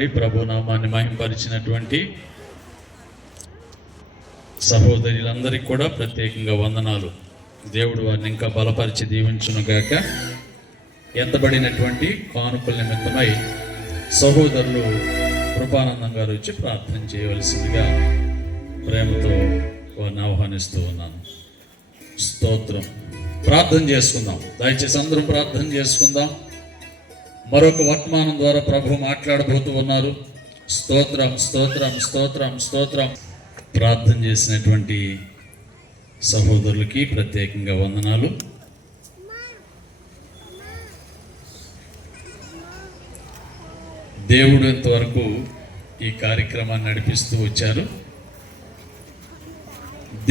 నిలబడి ప్రభు నామాన్ని మహింపరిచినటువంటి సహోదరులందరికీ కూడా ప్రత్యేకంగా వందనాలు. దేవుడు వారిని ఇంకా బలపరిచి దీవించునుగాక. ఎత్తబడినటువంటి కానుకల నిమిత్తమై సహోదరులు కృపానందం గారు వచ్చి ప్రార్థన చేయవలసిందిగా ప్రేమతో వారిని ఆహ్వానిస్తూ ఉన్నాను. స్తోత్రం. ప్రార్థన చేసుకుందాం. దయచేసి అందరం ప్రార్థన చేసుకుందాం. మరొక వర్తమానం ద్వారా ప్రభు మాట్లాడబోతూ ఉన్నారు. స్తోత్రం, స్తోత్రం, స్తోత్రం, స్తోత్రం. ప్రార్థన చేసినటువంటి సహోదరులకి ప్రత్యేకంగా వందనాలు. దేవుడు ఇంతవరకు ఈ కార్యక్రమాన్ని నడిపిస్తూ వచ్చారు.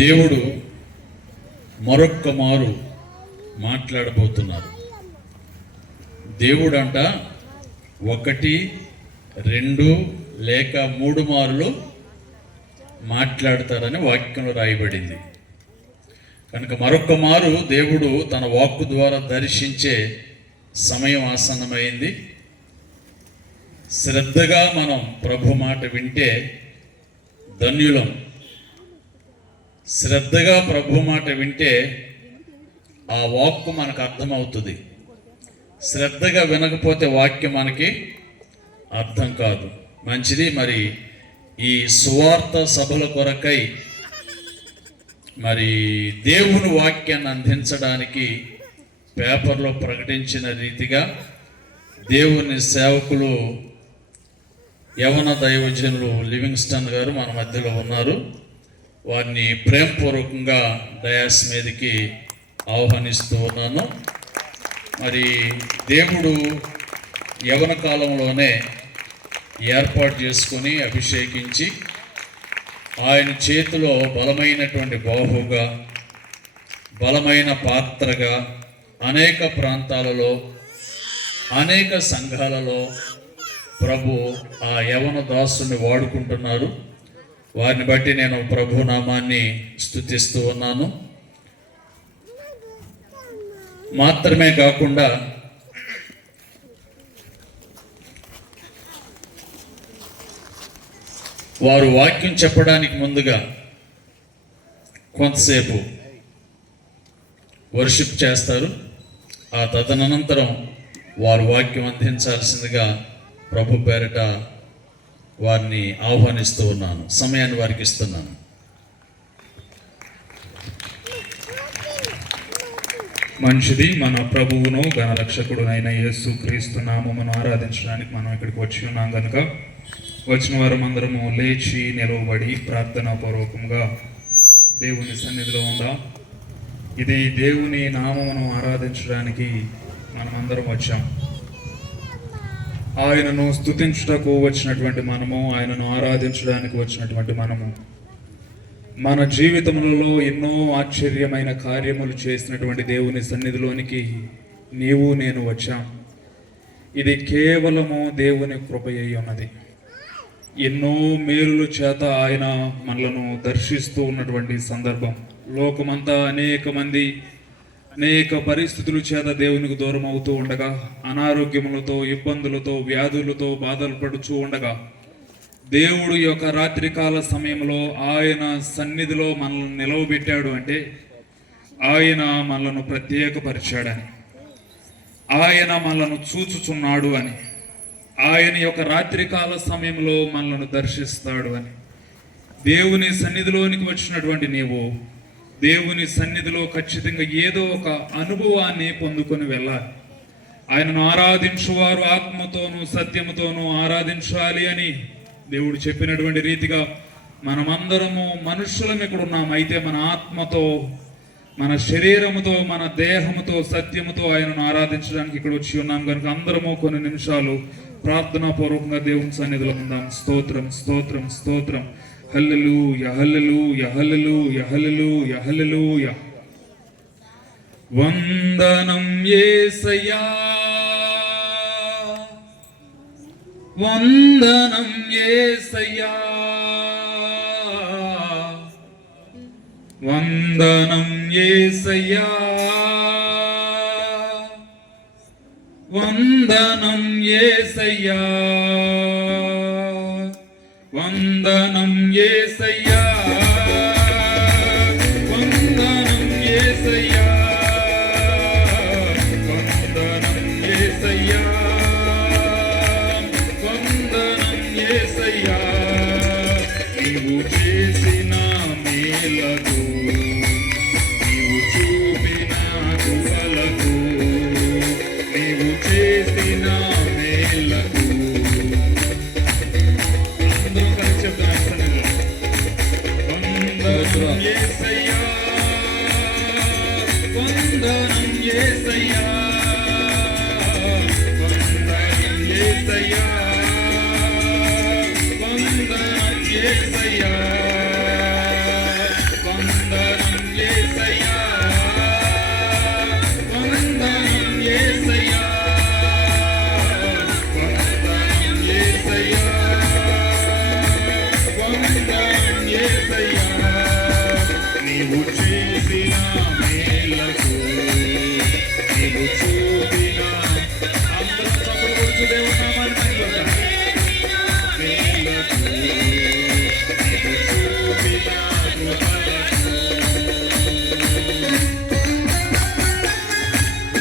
దేవుడు మరొక్క మారు మాట్లాడబోతున్నారు. దేవుడు అంట 1, 2 లేక 3 మారులు మాట్లాడతారని వాక్యంలో రాయబడింది. కనుక మరొక్క మారు దేవుడు తన వాక్కు ద్వారా దర్శించే సమయం ఆసన్నమైంది. శ్రద్ధగా మనం ప్రభు మాట వింటే ధన్యులం. శ్రద్ధగా ప్రభు మాట వింటే ఆ వాక్కు మనకు అర్థమవుతుంది. శ్రద్ధగా వినకపోతే వాక్యం మనకి అర్థం కాదు. మంచిది. మరి ఈ సువార్త సభల కొరకై మరి దేవుని వాక్యాన్ని అందించడానికి పేపర్లో ప్రకటించిన రీతిగా దేవుని సేవకులు యవన దైవజనులు లివింగ్స్టన్ గారు మన మధ్యలో ఉన్నారు. వారిని ప్రేమపూర్వకంగా డయాస్ మీదకి ఆహ్వానిస్తూ ఉన్నాను. మరి దేవుడు యవన కాలంలోనే ఏర్పాటు చేసుకొని అభిషేకించి ఆయన చేతిలో బలమైనటువంటి బాహుగా, బలమైన పాత్రగా అనేక ప్రాంతాలలో, అనేక సంఘాలలో ప్రభు ఆ యవన దాసుని వాడుకుంటున్నారు. వారిని బట్టి నేను ప్రభు నామాన్ని స్తుతిస్తూ ఉన్నాను. మాత్రమే కాకుండా వారు వాక్యం చెప్పడానికి ముందుగా కొంతసేపు వర్షిప్ చేస్తారు. ఆ తదనంతరం వారు వాక్యం అందించాల్సిందిగా ప్రభు పేరిట వారిని ఆహ్వానిస్తూ ఉన్నాను. సమయాన్ని వారికి ఇస్తున్నాను. మంచిది. మన ప్రభువును గణరక్షకుడునైన యేసు క్రీస్తు నామమును ఆరాధించడానికి మనం ఇక్కడికి వచ్చి ఉన్నాం కనుక వచ్చిన వారం అందరము లేచి నిలవబడి ప్రార్థనాపూర్వకంగా దేవుని సన్నిధిలో ఉందాం. ఇది దేవుని నామమును ఆరాధించడానికి మనమందరం వచ్చాం. ఆయనను స్తుతించుటకు వచ్చినటువంటి మనము, ఆయనను ఆరాధించడానికి వచ్చినటువంటి మనము, మన జీవితంలో ఎన్నో ఆశ్చర్యమైన కార్యములు చేసినటువంటి దేవుని సన్నిధిలోనికి నీవు నేను వచ్చాం. ఇది కేవలము దేవుని కృపయై ఉన్నది. ఎన్నో మేలుల చేత ఆయన మనలను దర్శిస్తూ ఉన్నటువంటి సందర్భం. లోకమంతా అనేక మంది అనేక పరిస్థితుల చేత దేవునికి దూరం అవుతూ ఉండగా, అనారోగ్యములతో, ఇబ్బందులతో, వ్యాధులతో బాధలు పడుచూ ఉండగా, దేవుడు యొక్క రాత్రికాల సమయంలో ఆయన సన్నిధిలో మనల్ని నిలవబెట్టాడు అంటే ఆయన మనలను ప్రత్యేకపరిచాడని, ఆయన మనలను చూచుచున్నాడు అని, ఆయన యొక్క రాత్రికాల సమయంలో మనలను దర్శిస్తాడు అని. దేవుని సన్నిధిలోనికి వచ్చినటువంటి నీవు దేవుని సన్నిధిలో ఖచ్చితంగా ఏదో ఒక అనుభవాన్ని పొందుకొని వెళ్ళాలి. ఆయనను ఆరాధించువారు ఆత్మతోనూ సత్యముతోనూ ఆరాధించాలి అని దేవుడు చెప్పినటువంటి రీతిగా మనమందరము మనుషులం ఇక్కడ ఉన్నాం. అయితే మన ఆత్మతో, మన శరీరముతో, మన దేహముతో, సత్యముతో ఆయనను ఆరాధించడానికి ఇక్కడ వచ్చి ఉన్నాం కనుక అందరము కొన్ని నిమిషాలు ప్రార్థనాపూర్వకంగా దేవుని సన్నిధిలో ఉందాం. స్తోత్రం, స్తోత్రం, స్తోత్రం. హల్లెలూయా, హల్లెలూయా, హల్లెలూయా, హల్లెలూయా, హల్లెలూయా. వందనం యేసయ్యా, వందనం యేసయ్యా, వందనం యేసయ్యా, వందనం యేసయ్యా, వందనం యేసయ్యా, వందనం యేసయ్యా, వందనం యేసయ్యా, వందనం యేసయ్యా. నీవు చేసిన మేలకు, నీవు చూపిన కృపలకు, నీవు చేసిన మేలకు అందరూ కలిసి చెప్తాం. వందనం యేసయ్యా, వందనం యేసయ్యా, వందనం యేసయ్యా, వందనం యేసయ్యా, వందనం యేసయ్యా, వందనం యేసయ్యా, వందనం యేసయ్యా, వందనం యేసయ్యా. నీవు చేసిన మేలకు, నీవు చూపిన అందరూ చప్పట్లు దేవుని నామాన్ని మహిమపరచాలి. మేలకు, నీవు చూపిన కృపలకు.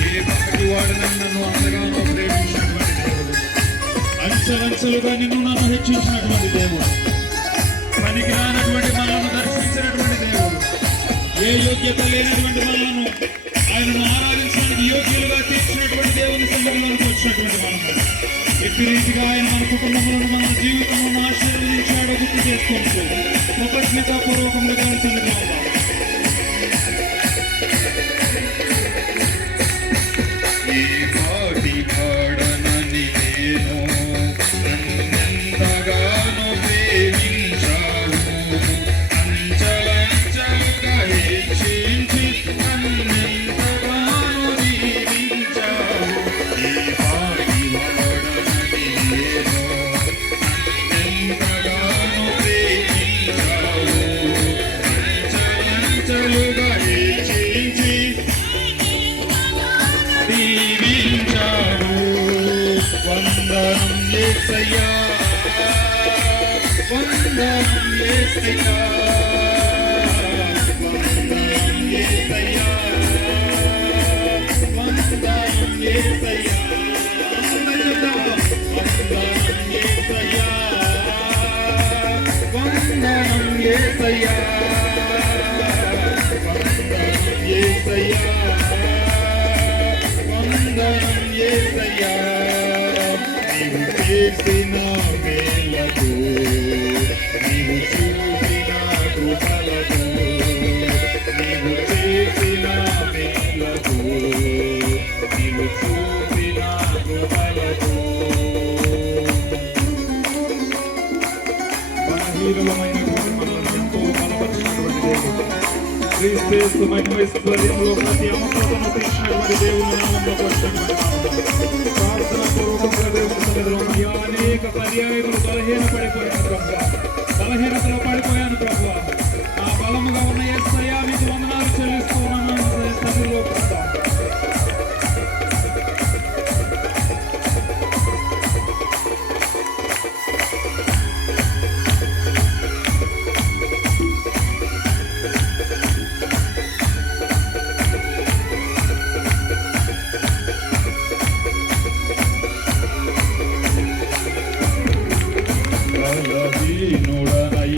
ఏ పాటి వాడు నన్ను అంతగానో ప్రేమించినటువంటి దేవుడు, అంచెలంచెలుగా నిన్ను నన్ను హెచ్చించినటువంటి దేవుడు, పనికి రానటువంటి మనలను దర్శించినటువంటి దేవుడు, ఏ యోగ్యత లేనటువంటి మనలను ఆయనను ఆరాధించడానికి యోగ్యులుగా తీర్చినటువంటి దేవుని సన్నిధిలోకి వచ్చినటువంటి మనము ఎట్టి రీతిగా ఆయన మన కుటుంబములను, మన జీవితములను ఆశీర్వదించాడో గుర్తు చేసుకుంటూ కృతజ్ఞతాపూర్వకంగా దేవుని సన్నిధిలో ఉందాం. ఈ పాటి పాడనని నేను నన్నెంతగానో ప్రేమించావు, అంచలంచలుగా హెచ్చించి నన్నెంతగానో దీవించావు. ఈ పాటి పాడనని నేను నన్నెంతగానో ప్రేమించావు, అంచలంచలుగా హెచ్చించి దీవించావు. వందనం యేసయ్యా, వందనం యేసయ్యా, వందనం యేసయ్యా, వందనం యేసయ్యా, వందనం యేసయ్యా, వందనం యేసయ్యా, వందనం యేసయ్యా, వందనం యేసయ్యా. నీవు చేసిన మేలకు, నీవు చూపిన కృపలకు, నీవు చేసిన మేలకు, నీవు చూపిన కృపలకు. బలహీనమైనటువంటి మనల్ని ఎంతో బలపరిచినటువంటి దేవుడు, క్రీస్తు మహిమైశ్వర్యంలో ప్రతి అవసరతను తీర్చినటువంటి దేవుని నామంలోకి వచ్చినటువంటి ప్రార్థన పూర్వకంగా దేవుని సన్నిధిలో అనేక పర్యాయములు బలహీనతలో పడిపోయాను ప్రభువా. ఆ బలముగా ఉన్న యేసయ్యా మీకు వందనాలు చెల్లిస్తున్నాను. సన్నిధిలో పడతాం. బలహీనుడనై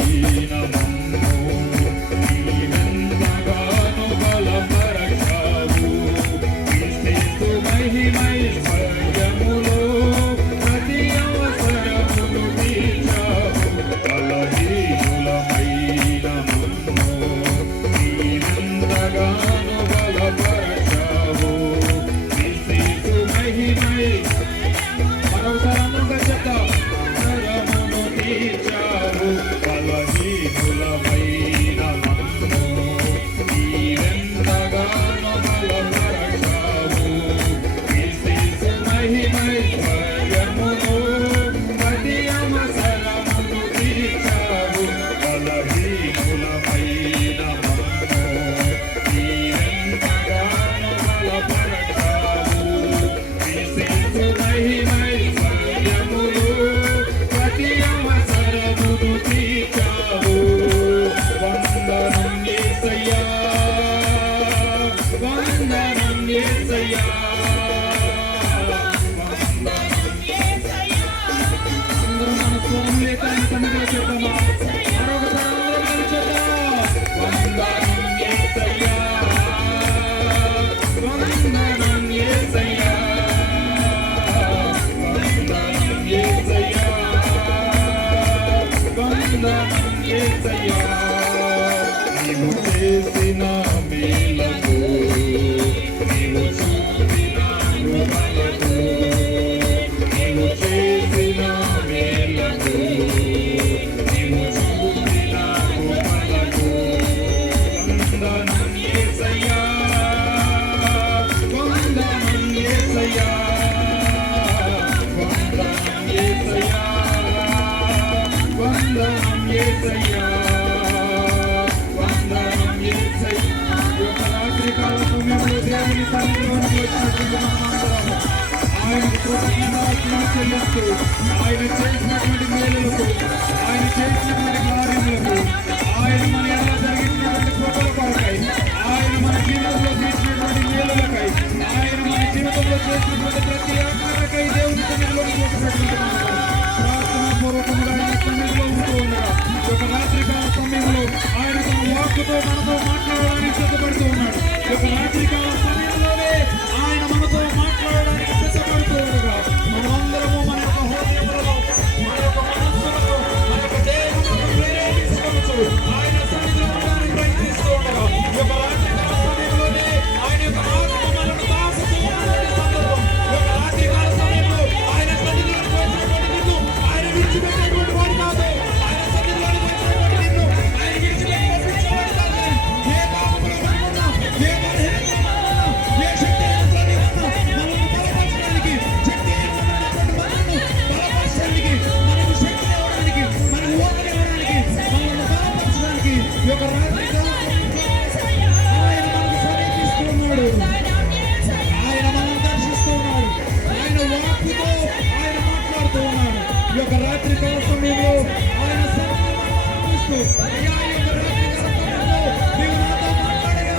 వందనం యేసయ్యా నీవు చేసిన మేలకు నీవు చూపిన కృపలకు నీవు చేసిన మేలకు నీవు చూపిన కృపలకు వందనం యేసయ్యా వందనం యేసయ్యా వందనం యేసయ్యా వందనం యేసయ్యా వందనం యేసయ్యా ఒక రాత్రి కాల సమయంలో దేవుని సన్నిధిలోకి వచ్చినటువంటి మనమందరము ఆయనకు కృతజ్ఞతాస్తుతులు చెల్లిస్తూ ఆయన చేసినటువంటి మేలులకు ఆయన చేసినటువంటి కార్యములకు ఆయన మన ఎలా జరిగినటువంటి కృపల కొరకై ఆయన మన జీవితంలో చేసినటువంటి మేలులకై ఆయన మన జీవితంలో చేసినటువంటి ప్రతి ఆజ్ఞలకై దేవుని సన్నిధిలోకి వచ్చినటువంటి మనము ప్రార్థనాపూర్వకముగా ఆయన సన్నిధిలో ఉంటూ ఉండగా ఒక రాత్రికాల సమయంలో ఆయన తన వాక్కుతో మనతో మాట్లాడడానికి సిద్ధపడుతూ ఉన్నాడు. ఒక రాత్రికాల సమయంలోనే ఆయన మనతో మాట్లాడడానికి సిద్ధపడుతూ ఉండగా మనమందరము మన యొక్క హృదయములలో మన యొక్క మనస్సులలో మన యొక్క దేహములను ప్రేరేపించుకొనుచు ఆయన సన్నిధిలో ఉండడానికి ప్రయత్నిస్తూ ఉండగా ఒక రాత్రికాల సమయంలోనే ఆయన యొక్క ఆత్మ మనను తాకుతూ ఉన్నటువంటి సందర్భం. ఒక రాత్రికాల సమయంలో ఆయన సన్నిధిలోకి వచ్చినటువంటి నిన్ను ఆయన విడిచిపెట్టేటువంటి వాడు కాదు. ఆయన సన్నిధిలోకి వచ్చినటువంటి నిన్ను ఆయన విడిచిపెట్టి పంపించేవాడు కాదు. ఏ పాపములో మనమున్నా, ఏ బలహీనతలో మనమున్నా, ఏ శక్తిహీనతలో నీవున్నా, మనల్ని బలపరచడానికి, శక్తిహీనమైనటువంటి మనల్ని బలపరచడానికి, మనకు శక్తి ఇవ్వడానికి, మనకు ఓపిక ఇవ్వడానికి, మనల్ని బలపరచడానికి ఈ యొక్క రాత్రికాల సమయంలో ఆయన మనకు సమీపిస్తూ ఉన్నాడు. ఆయన మనం దర్శిస్తూ ఉన్నాడు. ఆయన వాక్కుతో ఆయన మాట్లాడుతూ ఉన్నాడు. ఈ యొక్క రాత్రికాల సమయంలో ఆయన సన్నిధిలో ఆనందిస్తూ, అయ్యా ఈ యొక్క రాత్రికాల సమయంలో నీవు నాతో మాట్లాడగా,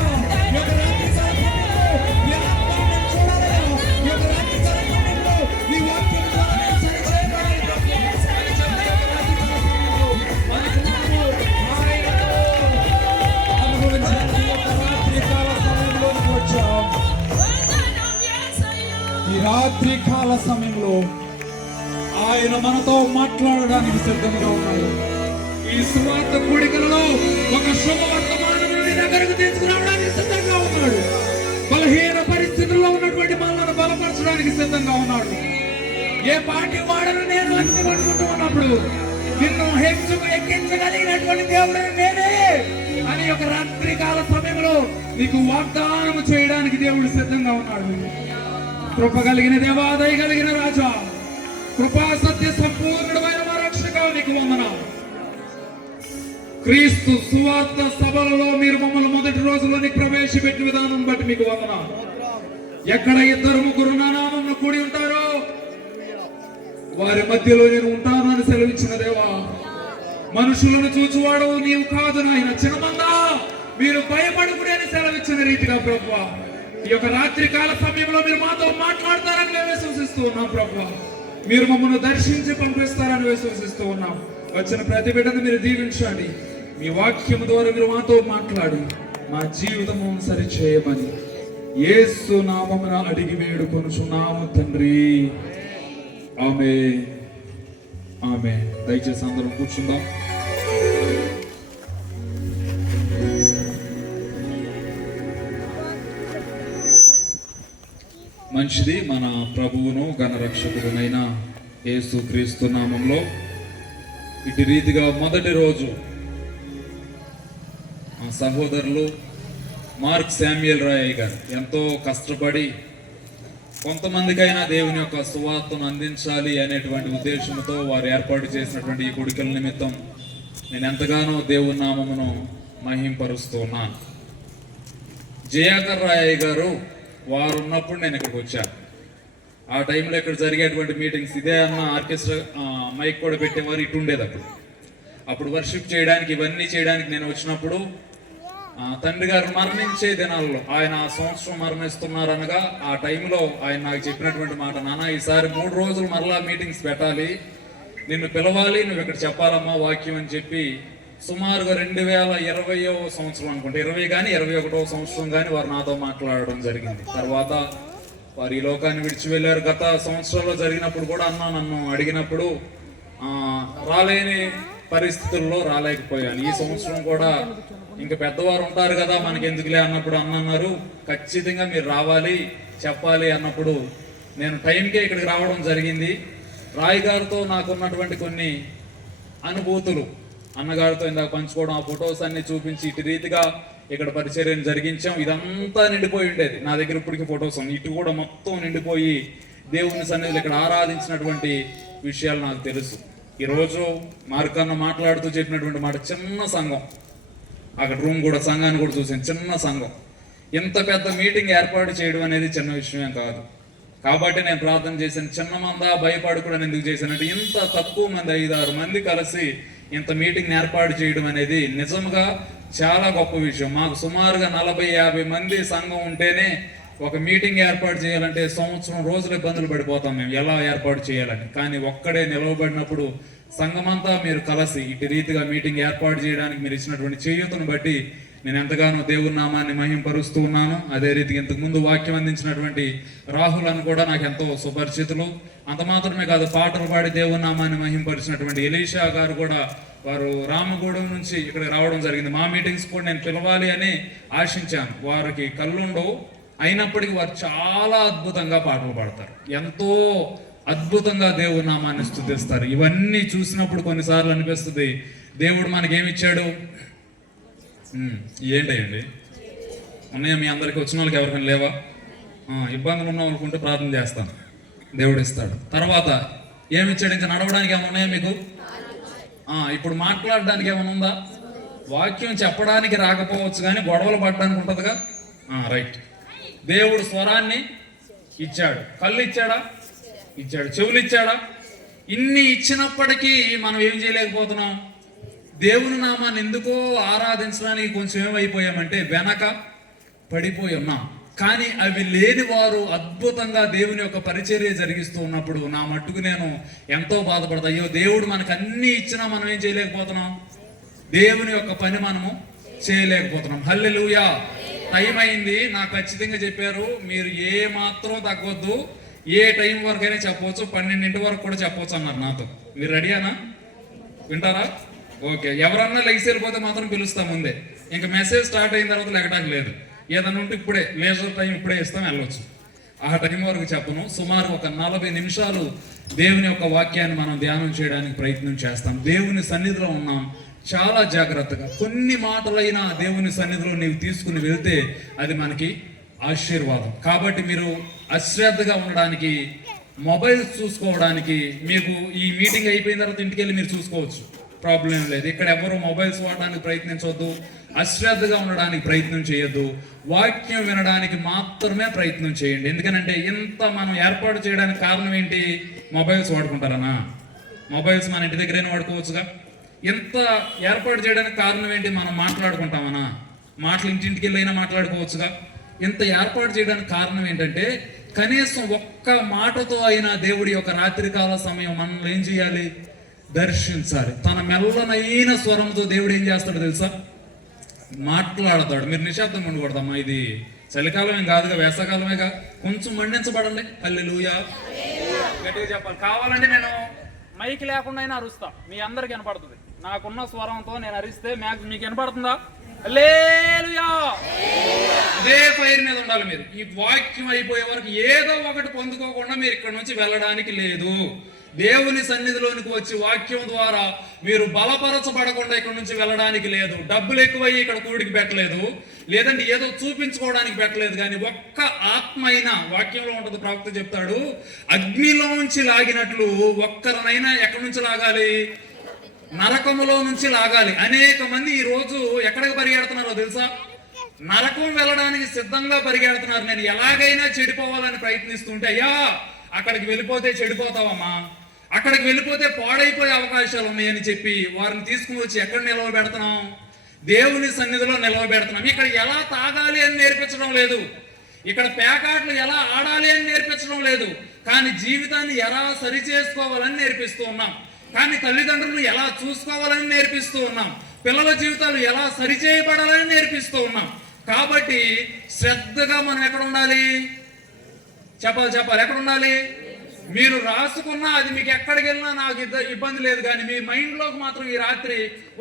ఈ యొక్క రాత్రికాల సమయంలో నీ ఆత్మను నేను చూడాలయ్యా, ఈ యొక్క రాత్రికాల సమయంలో నీ వాక్యం ద్వారా నేను సరిచేయాలి ప్రభు అని చెప్పి ఈ యొక్క రాత్రికాల సమయంలో అనుకున్నాము. ఆయనతో అనుభవించడానికి ఈ యొక్క రాత్రికాల సమయంలోకి వచ్చాం. ఈ రాత్రి కాల సమయంలో ఆయన మనతో మాట్లాడడానికి సిద్ధంగా ఉన్నాడు. ఈ సువార్త కూడికలలో ఒక శుభవర్తమానం నీ దగ్గరకు తీసుకురావడానికి సిద్ధంగా ఉన్నాడు. బలహీన పరిస్థితుల్లో ఉన్నటువంటి మనల్ని బలపరచడానికి సిద్ధంగా ఉన్నాడు. ఏ పార్టీ వాడను నేను అన్ని పట్టుకుంటూ ఉన్నప్పుడు నిన్ను హెచ్చుకు ఎక్కించగలిగినటువంటి దేవుడు నేనే అని ఒక రాత్రి కాల సమయంలో నీకు వాగ్దానం చేయడానికి దేవుడు సిద్ధంగా ఉన్నాడు. కృప కలిగిన దేవా, దయ కలిగిన రాజా, కృపా సత్య సంపూర్ణమైన మా రక్షక నీకు వందనాలు. క్రీస్తు సువార్త సభలలో మీరు మమ్మల్ని మొదటి రోజులోని ప్రవేశపెట్టిన విధానం బట్టి మీకు వందనాలు. ఎక్కడ ఇద్దరు ముగ్గురు నా నామమున కూడి ఉంటారో వారి మధ్యలో నేను ఉంటాను అని సెలవిచ్చిన దేవా, మనుషులను చూచువాడు నీవు కాదు నాయన, చిన్నమందా మీరు భయపడుకునే అని సెలవిచ్చిన రీతిగా ప్రభువా ఈ యొక్క రాత్రి కాల సమయంలో మీరు మాతో మాట్లాడతారని మేము విశ్వసిస్తూ ఉన్నాం ప్రభువా. మీరు మమ్మల్ని దర్శించి పంపిస్తారని విశ్వసిస్తూ ఉన్నాం. వచ్చిన ప్రతి బిడ్డను మీరు దీవించండి. మీ వాక్యం ద్వారా మీరు మాతో మాట్లాడి మా జీవితము సరి చేయమని యేసు నామమున అడిగి వేడుకొనుచున్నాము తండ్రి. ఆమేన్. ఆమేన్. దయచేసి అందరం కూర్చుందాం. మంచిది. మన ప్రభువును గణరక్షకుడునైన యేసు క్రీస్తు నామంలో ఇటు రీతిగా మొదటి రోజు మా సహోదరులు మార్క్ శామ్యుయల్ రాయ్ గారు ఎంతో కష్టపడి కొంతమందికైనా దేవుని యొక్క సువార్తను అందించాలి అనేటువంటి ఉద్దేశంతో వారు ఏర్పాటు చేసినటువంటి ఈ కొడుకుల నిమిత్తం నేను ఎంతగానో దేవుని నామమును మహింపరుస్తూ ఉన్నాను. జయాకర్ రాయ్ గారు వారు ఉన్నప్పుడు నేను ఇక్కడికి వచ్చాను. ఆ టైంలో ఇక్కడ జరిగేటువంటి మీటింగ్స్ ఇదే అన్న ఆర్కెస్ట్రా మైక్ కూడా పెట్టేవారు, ఇటు ఉండేది. అప్పుడు వర్షిప్ చేయడానికి ఇవన్నీ చేయడానికి నేను వచ్చినప్పుడు తండ్రి గారు మరణించే దినాల్లో ఆయన సంవత్సరం మరణిస్తున్నారనగా ఆ టైంలో ఆయన నాకు చెప్పినటువంటి మాట, నాన్న ఈసారి 3 రోజులు మరలా మీటింగ్స్ పెట్టాలి, నిన్ను పిలవాలి, నువ్వు ఇక్కడ చెప్పాలమ్మా వాక్యం అని చెప్పి సుమారుగా 2020వ సంవత్సరం అనుకుంటే 20 కానీ 21వ సంవత్సరం కానీ వారు నాతో మాట్లాడడం జరిగింది. తర్వాత వారు ఈ లోకాన్ని విడిచి వెళ్ళారు. గత సంవత్సరాల్లో జరిగినప్పుడు కూడా అన్న నన్ను అడిగినప్పుడు రాలేని పరిస్థితుల్లో రాలేకపోయాను. ఈ సంవత్సరం కూడా ఇంకా పెద్దవారు ఉంటారు కదా మనకి ఎందుకులే అన్నప్పుడు అన్నారు ఖచ్చితంగా మీరు రావాలి చెప్పాలి అన్నప్పుడు నేను టైంకే ఇక్కడికి రావడం జరిగింది. రాయ్ గారితో నాకున్నటువంటి కొన్ని అనుభూతులు అన్నగారితో ఇందాక పంచుకోవడం, ఆ ఫొటోస్ అన్ని చూపించి ఇటు రీతిగా ఇక్కడ పరిచర్యను జరిగించాం. ఇదంతా నిండిపోయి ఉండేది నా దగ్గర ఇప్పటికీ ఫొటోస్ ఉన్నాయి. ఇటు కూడా మొత్తం నిండిపోయి దేవుని సన్నిధిలో ఇక్కడ ఆరాధించినటువంటి విషయాలు నాకు తెలుసు. ఈరోజు మార్కన్న మాట్లాడుతూ చెప్పినటువంటి మాట, చిన్న సంఘం, అక్కడ రూమ్ కూడా సంఘాన్ని కూడా చూసాను, చిన్న సంఘం. ఇంత పెద్ద మీటింగ్ ఏర్పాటు చేయడం అనేది చిన్న విషయం కాదు. కాబట్టి నేను ప్రార్థన చేశాను, చిన్న మందా భయపడకూడని ఎందుకు చేశానంటే ఇంత తక్కువ మంది 5-6 మంది కలిసి ఇంత మీటింగ్ ఏర్పాటు చేయడం అనేది నిజంగా చాలా గొప్ప విషయం. మాకు సుమారుగా 40-50 మంది సంఘం ఉంటేనే ఒక మీటింగ్ ఏర్పాటు చేయాలంటే సంవత్సరం రోజులు ఇబ్బందులు పడిపోతాం మేము ఎలా ఏర్పాటు చేయాలని. కానీ ఒక్కడే నిలవబడినప్పుడు సంఘమంతా మీరు కలిసి ఇటు రీతిగా మీటింగ్ ఏర్పాటు చేయడానికి మీరు ఇచ్చినటువంటి చేయూతను బట్టి నేను ఎంతగానో దేవుని నామాన్ని మహింపరుస్తూ ఉన్నాను. అదే రీతిగా ఇంతకుముందు వాక్యం అందించినటువంటి రాహుల్ అని కూడా నాకు ఎంతో సుపరిచితులు. అంత మాత్రమే కాదు, పాటలు పాడి దేవుని నామాన్ని మహింపరిచినటువంటి ఎలీషా గారు కూడా వారు రామగూడెం నుంచి ఇక్కడ రావడం జరిగింది. మా మీటింగ్స్ కూడా నేను పిలవాలి అని ఆశించాను. వారికి కళ్ళుండవు, అయినప్పటికీ వారు చాలా అద్భుతంగా పాటలు పాడతారు, ఎంతో అద్భుతంగా దేవుని నామాన్ని స్తుతిస్తారు. ఇవన్నీ చూసినప్పుడు కొన్నిసార్లు అనిపిస్తుంది దేవుడు మనకేమిచ్చాడు. ఏంటండి ఉన్నాయా మీ అందరికి? వచ్చిన వాళ్ళకి ఎవరికైనా లేవా? ఇబ్బందులు ఉన్న వాళ్ళకుంటే ప్రార్థన చేస్తాను, దేవుడు ఇస్తాడు. తర్వాత ఏమిచ్చాడు? ఇంకా నడవడానికి ఏమైనా ఉన్నాయా మీకు? ఇప్పుడు మాట్లాడడానికి ఏమైనా ఉందా? వాక్యం చెప్పడానికి రాకపోవచ్చు కానీ గొడవలు పడడానికి ఉంటుందిగా. రైట్. దేవుడు స్వరాన్ని ఇచ్చాడు, కళ్ళు ఇచ్చాడా? ఇచ్చాడు. చెవులు ఇచ్చాడా? ఇన్ని ఇచ్చినప్పటికీ మనం ఏం చేయలేకపోతున్నాం. దేవుని నామాన్ని ఎందుకో ఆరాధించడానికి కొంచెం ఏమైపోయామంటే వెనక పడిపోయి ఉన్నాం. కానీ అవి లేని వారు అద్భుతంగా దేవుని యొక్క పరిచర్య జరిగిస్తూ ఉన్నప్పుడు నా మట్టుకు నేను ఎంతో బాధపడతా. అయ్యో దేవుడు మనకు అన్ని ఇచ్చినా మనం ఏం చేయలేకపోతున్నాం, దేవుని యొక్క పని మనము చేయలేకపోతున్నాం. హల్లెలూయా. టైం అయింది, నాకు ఖచ్చితంగా చెప్పారు మీరు ఏ మాత్రం తగ్గొద్దు, ఏ టైం వరకైనా చెప్పవచ్చు, 12 వరకు కూడా చెప్పవచ్చు అన్నారు నాతో. మీరు రెడీనా? వింటారా? ఓకే. ఎవరన్నా లెగ్స్ వెళ్ళిపోతే మాత్రం పిలుస్తాం ముందే. ఇంకా మెసేజ్ స్టార్ట్ అయిన తర్వాత లెగటానికి లేదు. ఏదన్నా ఉంటే ఇప్పుడే లేజర్ టైం ఇప్పుడే ఇస్తాం, వెళ్ళొచ్చు. ఆ టైం వరకు చెప్పను. సుమారు ఒక 40 నిమిషాలు దేవుని యొక్క వాక్యాన్ని మనం ధ్యానం చేయడానికి ప్రయత్నం చేస్తాం. దేవుని సన్నిధిలో ఉన్నాం, చాలా జాగ్రత్తగా కొన్ని మాటలైనా దేవుని సన్నిధిలో నీవు తీసుకుని వెళ్తే అది మనకి ఆశీర్వాదం. కాబట్టి మీరు అశ్రద్ధగా ఉండడానికి, మొబైల్స్ చూసుకోవడానికి, మీకు ఈ మీటింగ్ అయిపోయిన తర్వాత ఇంటికి వెళ్ళి మీరు చూసుకోవచ్చు, ప్రాబ్లం లేదు. ఇక్కడ ఎవరు మొబైల్స్ వాడడానికి ప్రయత్నించవద్దు, అశ్రద్ధగా ఉండడానికి ప్రయత్నం చేయొద్దు, వాక్యం వినడానికి మాత్రమే ప్రయత్నం చేయండి. ఎందుకనంటే ఇంత మనం ఏర్పాటు చేయడానికి కారణం ఏంటి? మొబైల్స్ వాడుకుంటారనా? మొబైల్స్ మన ఇంటి దగ్గరైనా వాడుకోవచ్చుగా. ఇంత ఏర్పాటు చేయడానికి కారణం ఏంటి? మనం మాట్లాడుకుంటామనా? మాటలు ఇంటింటికి వెళ్ళైనా మాట్లాడుకోవచ్చుగా. ఇంత ఏర్పాటు చేయడానికి కారణం ఏంటంటే కనీసం ఒక్క మాటతో అయినా దేవుడి యొక్క రాత్రికాల సమయం మనల్ని ఏం చేయాలి? దర్శించాలి. తన మెల్లనైన స్వరంతో దేవుడు ఏం చేస్తాడు తెలుసా? మాట్లాడతాడు. మీరు నిశ్శబ్దంగా ఉండకూడదమ్మా, ఇది చలికాలం ఏం కాదుగా, వేసవకాలమేగా. కొంచెం మండించబడండి. హల్లెలూయా గట్టిగా చెప్పాలి. కావాలంటే నేను మైక్ లేకుండా అయినా అరుస్తా, మీ అందరికి వినపడుతుంది. నాకున్న స్వరంతో నేను అరిస్తే మీకు వినపడుతుందా? హల్లెలూయా. అదే ఫైర్ మీద ఉండాలి మీరు. ఈ వాక్యం అయిపోయే వరకు ఏదో ఒకటి పొందుకోకుండా మీరు ఇక్కడ నుంచి వెళ్ళడానికి లేదు. దేవుని సన్నిధిలోనికి వచ్చి వాక్యం ద్వారా మీరు బలపరచబడకుండా ఇక్కడ నుంచి వెళ్ళడానికి లేదు. డబ్బులు ఎక్కువయ్యి ఇక్కడ కూడికి పెట్టలేదు, లేదంటే ఏదో చూపించుకోవడానికి పెట్టలేదు. కానీ ఒక్క ఆత్మ అయినా, వాక్యంలో ఉంటుంది, ప్రవక్త చెప్తాడు, అగ్నిలోంచి లాగినట్లు ఒక్కరినైనా ఎక్కడి నుంచి లాగాలి? నరకములో నుంచి లాగాలి. అనేక మంది ఈ రోజు ఎక్కడికి పరిగెడుతున్నారో తెలుసా? నరకం వెళ్ళడానికి సిద్ధంగా పరిగెడుతున్నారు. నేను ఎలాగైనా చెడిపోవాలని ప్రయత్నిస్తుంటే, అయ్యా అక్కడికి వెళ్ళిపోతే చెడిపోతావమ్మా, అక్కడికి వెళ్ళిపోతే పాడైపోయే అవకాశాలు ఉన్నాయని చెప్పి వారిని తీసుకుని వచ్చి ఎక్కడ నిలవబెడుతున్నాం? దేవుని సన్నిధిలో నిలవబెడుతున్నాం. ఇక్కడ ఎలా తాగాలి అని నేర్పించడం లేదు, ఇక్కడ పేకాట్లు ఎలా ఆడాలి అని నేర్పించడం లేదు, కానీ జీవితాన్ని ఎలా సరి చేసుకోవాలని నేర్పిస్తూ ఉన్నాం. కానీ తల్లిదండ్రులను ఎలా చూసుకోవాలని నేర్పిస్తూ ఉన్నాం. పిల్లల జీవితాలు ఎలా సరిచేయబడాలని నేర్పిస్తూ ఉన్నాం. కాబట్టి శ్రద్ధగా మనం ఎక్కడ ఉండాలి? చెప్పాలి ఎక్కడ ఉండాలి? మీరు రాసుకున్నా అది మీకు ఎక్కడికి వెళ్ళినా నాకు ఇబ్బంది లేదు, కానీ మీ మైండ్లోకి మాత్రం ఈ రాత్రి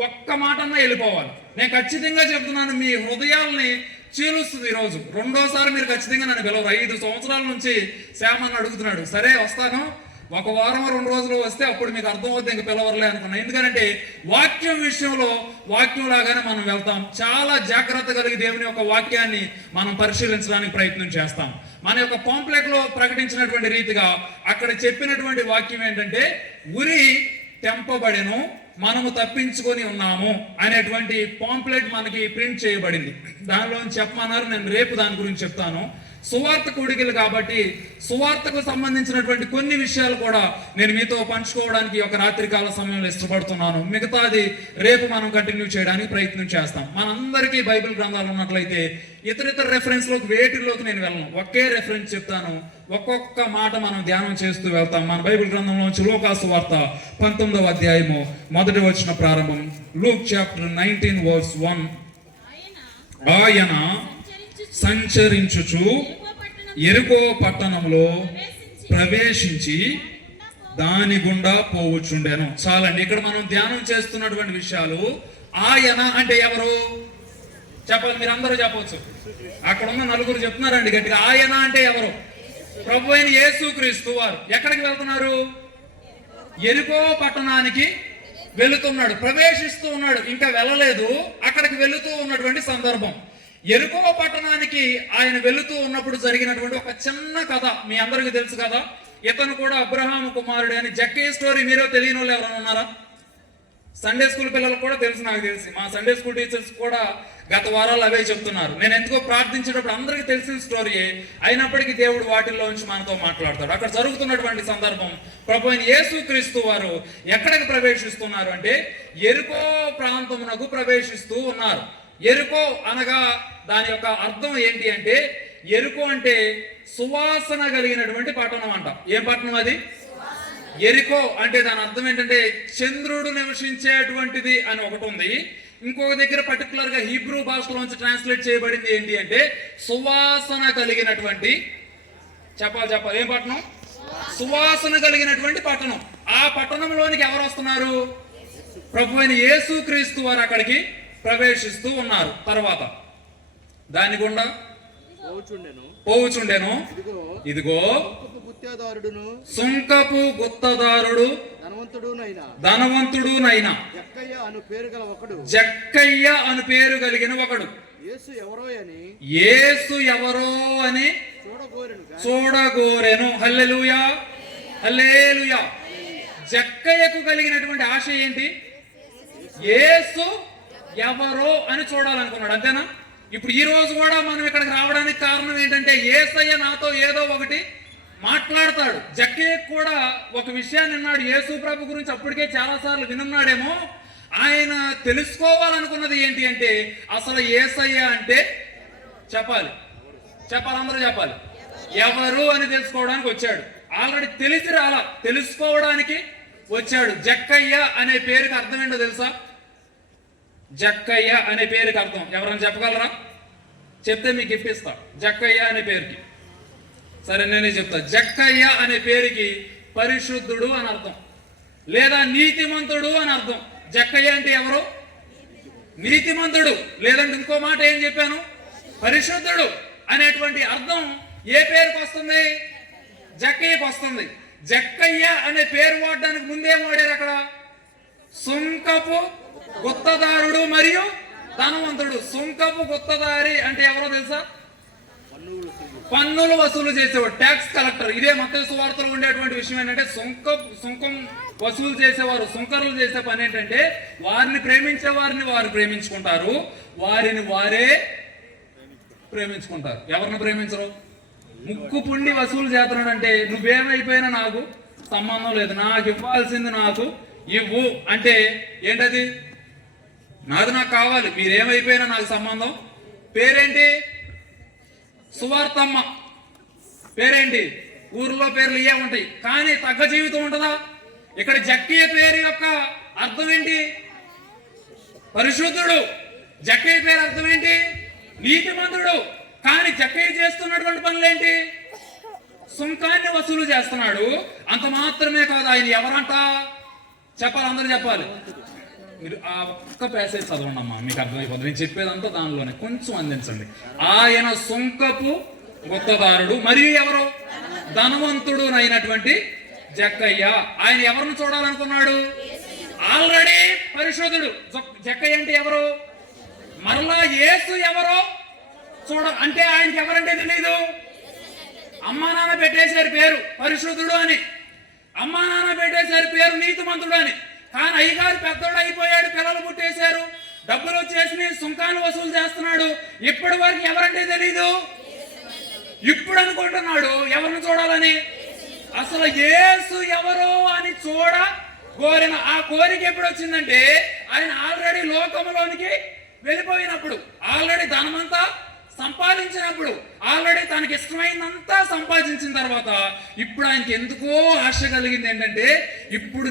ఒక్క మాటన్నా వెళ్ళిపోవాలి. నేను ఖచ్చితంగా చెప్తున్నాను, మీ హృదయాల్ని చీలుస్తుంది ఈరోజు. రెండోసారి మీరు ఖచ్చితంగా నన్ను పిలవరు. 5 సంవత్సరాల నుంచి శ్యామని అడుగుతున్నాడు, సరే వస్తాను, ఒక వారం 2 రోజులు వస్తే అప్పుడు మీకు అర్థం అవుతుంది, ఇంక పిలవరలే అనుకున్నా. ఎందుకంటే వాక్యం విషయంలో వాక్యం లాగానే మనం వెళ్తాం. చాలా జాగ్రత్త కలిగి దేవుని యొక్క వాక్యాన్ని మనం పరిశీలించడానికి ప్రయత్నం చేస్తాం. మన యొక్క పాంప్లెట్ లో ప్రకటించినటువంటి రీతిగా అక్కడ చెప్పినటువంటి వాక్యం ఏంటంటే, ఉరి తెంపబడెను, మనము తప్పించుకొని ఉన్నాము అనేటువంటి పాంప్లెట్ మనకి ప్రింట్ చేయబడింది. దానిలో చెప్పమన్నారు, నేను రేపు దాని గురించి చెప్తాను. సువార్త కూడికలు కాబట్టి సువార్తకు సంబంధించినటువంటి కొన్ని విషయాలు కూడా నేను మీతో పంచుకోవడానికి ఒక రాత్రికాల సమయంలో ఇష్టపడుతున్నాను. మిగతాది రేపు మనం కంటిన్యూ చేయడానికి ప్రయత్నం చేస్తాం. మనందరికీ బైబిల్ గ్రంథాలు ఉన్నట్లయితే ఇతర రెఫరెన్స్లోకి వేటిల్లోకి నేను వెళ్ళను, ఒకే రెఫరెన్స్ చెప్తాను, ఒక్కొక్క మాట మనం ధ్యానం చేస్తూ వెళ్తాం. మన బైబిల్ గ్రంథంలోంచి లూకాసు వార్త 19వ అధ్యాయము 1వ వచన ప్రారంభం. Luke chapter 19:1. ఆయన సంచరించుచు ఎరుకో పట్టణంలో ప్రవేశించి దాని గుండా పోవచ్చుండెను. చాలండి, ఇక్కడ మనం ధ్యానం చేస్తున్నటువంటి విషయాలు. ఆయన అంటే ఎవరు చెప్పాలి, మీరు అందరూ చెప్పవచ్చు. అక్కడ ఉన్న 4 చెప్తున్నారండి గట్టిగా. ఆయన అంటే ఎవరు? ప్రభు అయిన యేసుక్రీస్తు వారు. ఎక్కడికి వెళ్తున్నారు? ఎరుకో పట్టణానికి వెళుతున్నాడు, ప్రవేశిస్తూ ఉన్నాడు, ఇంకా వెళ్ళలేదు, అక్కడికి వెళుతూ ఉన్నటువంటి సందర్భం. ఎరుకో పట్టణానికి ఆయన వెళుతూ ఉన్నప్పుడు జరిగినటువంటి ఒక చిన్న కథ మీ అందరికీ తెలుసు కదా. ఇతను కూడా అబ్రహాము కుమారుడు అని. జక్కయ్య స్టోరీ మీరో తెలియని వాళ్ళు ఎవరైనా ఉన్నారా? సండే స్కూల్ పిల్లలకు కూడా తెలుసు, నాకు తెలిసి మా సండే స్కూల్ టీచర్స్ కూడా గత వారాలు అవే చెప్తున్నారు. నేను ఎందుకో ప్రార్థించేటప్పుడు అందరికీ తెలిసిన స్టోరీయే అయినప్పటికీ దేవుడు వాటిల్లో నుంచి మనతో మాట్లాడతాడు. అక్కడ జరుగుతున్నటువంటి సందర్భం, ప్రభు అయిన యేసుక్రీస్తు వారు ఎక్కడికి ప్రవేశిస్తున్నారు అంటే ఎరుకో ప్రాంతమునకు ప్రవేశిస్తూ ఉన్నారు. ఎరుకో అనగా దాని యొక్క అర్థం ఏంటి అంటే, ఎరుకో అంటే సువాసన కలిగినటువంటి పట్టణం అంట. ఏం పట్టణం అది? ఎరికో అంటే దాని అర్థం ఏంటంటే చంద్రుడు నివసించేటువంటిది అని ఒకటి ఉంది. ఇంకొక దగ్గర పర్టికులర్ గా హీబ్రూ భాషలోంచి ట్రాన్స్లేట్ చేయబడింది ఏంటి అంటే సువాసన కలిగినటువంటి, చెప్పాలి ఏం పట్టణం? సువాసన కలిగినటువంటి పట్టణం. ఆ పట్టణంలోనికి ఎవరు వస్తున్నారు? ప్రభు అయిన యేసుక్రీస్తు వారు అక్కడికి ప్రవేశిస్తూ ఉన్నారు. తర్వాత దాని గుండా పోవుచుండెను. ఇదిగో సుంకపు గుత్తదారుడు ధనవంతుడునైనా జక్కయ్య అను పేరు కలిగిన ఒకడు యేసు ఎవరో అని చూడగోరెను. హల్లెలూయా, హల్లెలూయా. జక్కయ్యకు కలిగినటువంటి ఆశ ఏంటి? యేసు ఎవరో అని చూడాలనుకున్నాడు, అంతేనా? ఇప్పుడు ఈ రోజు కూడా మనం ఇక్కడికి రావడానికి కారణం ఏంటంటే యేసయ్య నాతో ఏదో ఒకటి మాట్లాడతాడు. జక్కయ్య కూడా ఒక విషయాన్ని విన్నాడు యేసు ప్రభు గురించి, అప్పటికే చాలా సార్లు వినున్నాడేమో. ఆయన తెలుసుకోవాలనుకున్నది ఏంటి అంటే అసలు యేసయ్య అంటే చెప్పాలి, అందరూ చెప్పాలి, ఎవరు అని తెలుసుకోవడానికి వచ్చాడు. ఆల్రెడీ తెలిసి రాలా, తెలుసుకోవడానికి వచ్చాడు. జక్కయ్య అనే పేరుకి అర్థం ఏంటో తెలుసా? జక్కయ్య అనే పేరుకి అర్థం ఎవరైనా చెప్పగలరా? చెప్తే మీకు గిఫ్ట్ ఇస్తా. జక్కయ్య అనే పేరుకి, సరే నేనే చెప్తా. జక్కయ్య అనే పేరుకి పరిశుద్ధుడు అని అర్థం, లేదా నీతిమంతుడు అని అర్థం. జక్కయ్య అంటే ఎవరు? నీతిమంతుడు, లేదంటే ఇంకో మాట ఏం చెప్పాను? పరిశుద్ధుడు అనేటువంటి అర్థం ఏ పేరుకి వస్తుంది? జక్కయ్యకు వస్తుంది. జక్కయ్య అనే పేరు వాడడానికి ముందేం వాడారు అక్కడ? సుంకపు గుత్తదారుడు మరియు ధనవంతుడు. సుంకపు గుత్తదారి అంటే ఎవరో తెలుసా? పన్నులు వసూలు చేసేవాడు, ట్యాక్స్ కలెక్టర్. ఇదే మత్తయి సువార్తలో ఉండేటువంటి విషయం ఏంటంటే సుంకం వసూలు చేసేవారు. సుంకరులు చేసే పని ఏంటంటే వారిని ప్రేమించే వారిని వారు ప్రేమించుకుంటారు, వారిని వారే ప్రేమించుకుంటారు. ఎవరిని ప్రేమించరు? ముక్కు పుండి వసూలు చేస్తున్నాడు అంటే నువ్వేమైపోయినా నాకు సంబంధం లేదు, నాకు ఇవ్వాల్సింది నాకు ఇవ్వు అంటే ఏంటది? నాది నాకు కావాలి, మీరేమైపోయినా నాకు సంబంధం. పేరేంటి? సువార్తమ్మ. పేరేంటి? ఊర్లో పేర్లు ఇవే ఉంటాయి, కానీ తగ్గ జీవితం ఉంటుందా? ఇక్కడ జక్కయ్య పేరు యొక్క అర్థం ఏంటి? పరిశుద్ధుడు. జక్కయ్య పేరు అర్థం ఏంటి? నీతిమంతుడు. కానీ జక్కయ్య చేస్తున్నటువంటి పనులేంటి? సుంకాన్ని వసూలు చేస్తున్నాడు. అంత మాత్రమే కాదు, ఆయన ఎవరంట చెప్పాలి, అందరూ చెప్పాలి. మీరు ఆ ఒక్క ప్యాసేజ్ చదవండి అమ్మా, మీకు అర్థమైపోతుంది. నేను చెప్పేదంతా దానిలోనే, కొంచెం అందించండి. ఆయన సుంకపు గుత్తదారుడు మరియు ఎవరు, ధనవంతుడు అయినటువంటి జక్కయ్య. ఆయన ఎవరిని చూడాలనుకున్నాడు? ఆల్రెడీ పరిశుద్ధుడు. జక్కయ్య అంటే ఎవరు? మరలా యేసు ఎవరో అంటే ఆయనకి ఎవరంటే తెలీదు. అమ్మా నాన్న పెట్టేశారు పేరు పరిశుద్ధుడు అని, అమ్మా నాన్న పెట్టేశారు పేరు నీతిమంతుడు అని. కానీ అయ్యగారు పెద్దోడు అయిపోయాడు, పిల్లలు పుట్టేశారు, డబ్బులు వచ్చేసి సుంకాలు వసూలు చేస్తున్నాడు. ఇప్పటి వరకు ఎవరంటే తెలీదు. ఇప్పుడు అనుకుంటున్నాడు ఎవరిని చూడాలని. అసలు యేసు ఎవరో అని కోరిన ఆ కోరిక ఎప్పుడు వచ్చిందంటే ఆయన ఆల్రెడీ లోకంలోనికి వెళ్ళిపోయినప్పుడు, ఆల్రెడీ ధనమంతా సంపాదించినప్పుడు, ఆల్రెడీ తనకి ఇష్టమైనంతా సంపాదించిన తర్వాత ఇప్పుడు ఆయనకి ఎందుకో ఆశ కలిగింది ఏంటంటే, ఇప్పుడు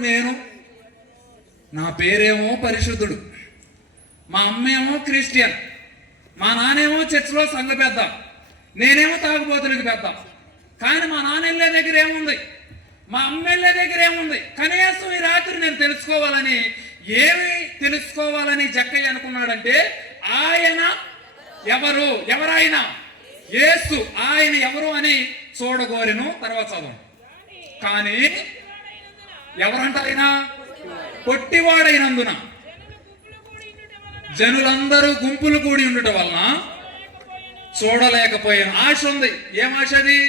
నా పేరేమో పరిశుద్ధుడు, మా అమ్మేమో క్రిస్టియన్, మా నాన్నేమో చర్చిలో సంఘ పెద్ద, నేనేమో తాగుబోతులకి పెద్ద. కానీ మా నాన్న వెళ్ళే దగ్గర ఏముంది, మా అమ్మ వెళ్ళే దగ్గర ఏముంది, కనీసం ఈ రాత్రి నేను తెలుసుకోవాలని. ఏమి తెలుసుకోవాలని జక్కయ్య అనుకున్నాడంటే, ఆయన ఎవరాయన యేసు, ఆయన ఎవరు అని చూడగోరెను. తర్వాత చదవం. కానీ ఎవరంట ఆయన? పొట్టివాడైనందున జనులందరూ గుంపులు కూడి ఉండటం వలన చూడలేకపోయాను. ఆశ ఉంది. ఏం ఆశ అది?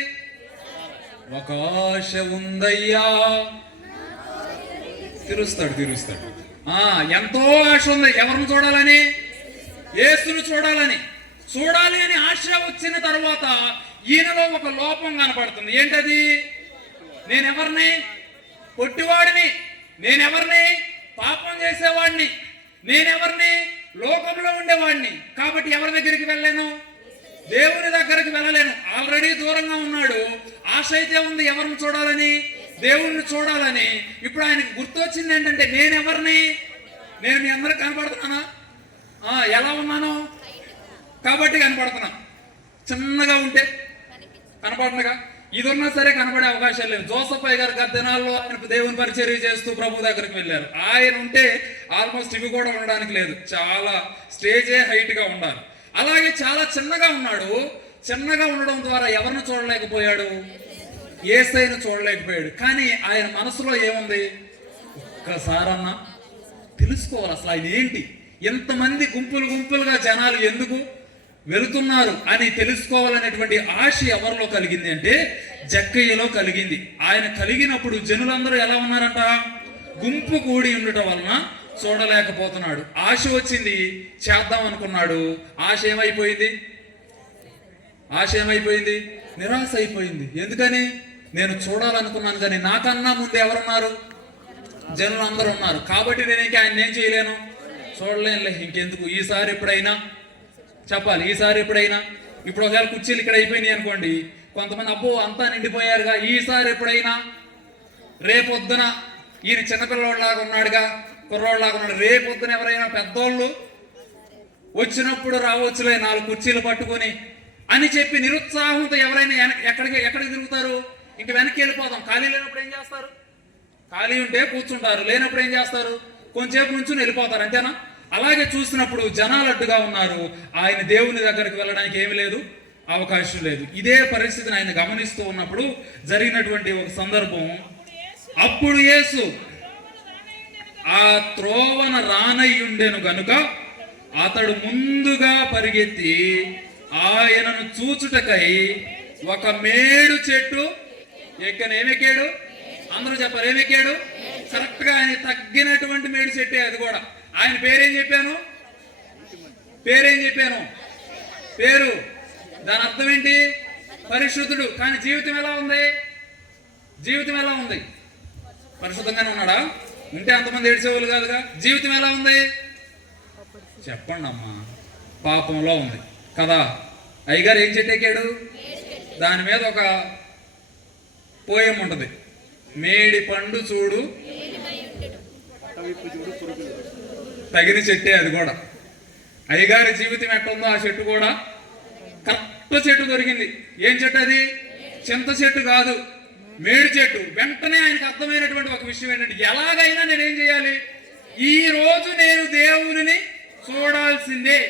ఒక ఆశ ఉందయ్యా. తీరుస్తాడు. ఎంతో ఆశ ఉంది. ఎవరిని చూడాలని? యేసును చూడాలి అని ఆశ వచ్చిన తర్వాత ఈయనలో ఒక లోపం కనపడుతుంది. ఏంటది? నేనెవరిని? పొట్టివాడిని. నేనెవరిని? పాపం చేసేవాడిని. నేనెవరిని? లోకంలో ఉండేవాడిని. కాబట్టి ఎవరి దగ్గరికి వెళ్ళలేను? దేవుని దగ్గరికి వెళ్ళలేను. ఆల్రెడీ దూరంగా ఉన్నాడు. ఆశ అయితే ఉంది ఎవరిని చూడాలని? దేవుణ్ణి చూడాలని. ఇప్పుడు ఆయనకు గుర్తొచ్చింది ఏంటంటే, నేనెవరిని? నేను మీ అందరికి కనపడుతున్నానా? ఎలా ఉన్నాను కాబట్టి కనపడుతున్నా. చిన్నగా ఉంటే కనపడనుగా. ఇది ఉన్నా సరే కనపడే అవకాశాలు లేవు. జోసఫ్ అయ్య గారు గత దినాల్లో ఆయనకు దేవుని పరిచర్య చేస్తూ ప్రభు దగ్గరికి వెళ్ళారు. ఆయన ఉంటే ఆల్మోస్ట్ ఇవి కూడా ఉండడానికి లేదు. చాలా స్టేజే హైట్ గా ఉండాలి. అలాగే చాలా చిన్నగా ఉన్నాడు. చిన్నగా ఉండడం ద్వారా ఎవరిని చూడలేకపోయాడు? యేసయ్యను చూడలేకపోయాడు. కానీ ఆయన మనసులో ఏముంది? ఒక్కసారన్నా తెలుసుకోవాలి అసలు ఆయన ఏంటి, ఎంతమంది గుంపులుగా జనాలు ఎందుకు వెళుతున్నారు అని తెలుసుకోవాలనేటువంటి ఆశ ఎవరిలో కలిగింది అంటే జక్కయ్యలో కలిగింది. ఆయన కలిగినప్పుడు జనులందరూ ఎలా ఉన్నారంట? గుంపు కూడి ఉండటం వలన చూడలేకపోతున్నాడు. ఆశ వచ్చింది, చేద్దాం అనుకున్నాడు. ఆశ ఏమైపోయింది? నిరాశ అయిపోయింది. ఎందుకని? నేను చూడాలనుకున్నాను కానీ నాకన్నా ముందు ఎవరున్నారు? జనులు అందరూ ఉన్నారు. కాబట్టి నేను ఇంకా ఆయన ఏం చేయలేను, చూడలేనులే, ఇంకెందుకు. ఈసారి ఎప్పుడైనా చెప్పాలి. ఇప్పుడు ఒకవేళ కుర్చీలు ఇక్కడ అయిపోయినాయి అనుకోండి, కొంతమంది అబ్బో అంతా నిండిపోయారుగా, ఈసారి ఎప్పుడైనా, రేపొద్దున ఈయన చిన్నపిల్లవాడిలాగా ఉన్నాడుగా, కుర్రోళ్ళలాగా ఉన్నాడు, రేపొద్దున ఎవరైనా పెద్దోళ్ళు వచ్చినప్పుడు రావచ్చులే 4 కుర్చీలు పట్టుకొని అని చెప్పి నిరుత్సాహంతో ఎవరైనా ఎక్కడికి తిరుగుతారు? ఇంక వెనక్కి వెళ్ళిపోతాం. ఖాళీ లేనప్పుడు ఏం చేస్తారు? ఖాళీ ఉంటే కూర్చుంటారు, లేనప్పుడు ఏం చేస్తారు? కొంచెంసేపు నుంచుని వెళ్ళిపోతారు. అంతేనా? అలాగే చూసినప్పుడు జనాలు అడ్డుగా ఉన్నారు. ఆయన దేవుని దగ్గరికి వెళ్ళడానికి ఏమి లేదు, అవకాశం లేదు. ఇదే పరిస్థితిని ఆయన గమనిస్తూ ఉన్నప్పుడు జరిగినటువంటి ఒక సందర్భం. అప్పుడు యేసు ఆ త్రోవన రానయ్యుండెను గనుక అతడు ముందుగా పరిగెత్తి ఆయనను చూచుటకై ఒక మేడు చెట్టు ఏమెక్కాడు? అందరూ చెప్పారు, ఏమెక్కాడు? కరెక్ట్ గా ఆయన తగ్గినటువంటి మేడు చెట్టే అది కూడా. ఆయన పేరేం చెప్పాను? పేరు. దాని అర్థం ఏంటి? పరిశుద్ధుడు. కానీ జీవితం ఎలా ఉంది? పరిశుద్ధంగానే ఉన్నాడా? ఉంటే అంతమంది ఏడ్చేవాళ్ళు కాదుగా. జీవితం ఎలా ఉంది చెప్పండి అమ్మా? పాపంలో ఉంది కదా. అయ్యగారు ఏం చెట్టు ఎక్కాడు? దాని మీద ఒక పోయం ఉంటుంది, మేడి పండు చూడు తగిన చెట్టే అది కూడా. అయ్యగారి జీవితం ఎట్టుందో ఆ చెట్టు కూడా కరెక్ట్ చెట్టు దొరికింది. ఏం చెట్టు అది? చింత చెట్టు కాదు, మేడి చెట్టు. వెంటనే ఆయనకు అర్థమైనటువంటి ఒక విషయం ఏంటంటే, ఎలాగైనా నేనేం చేయాలి, ఈ రోజు నేను దేవుని చూడాల్సిందే,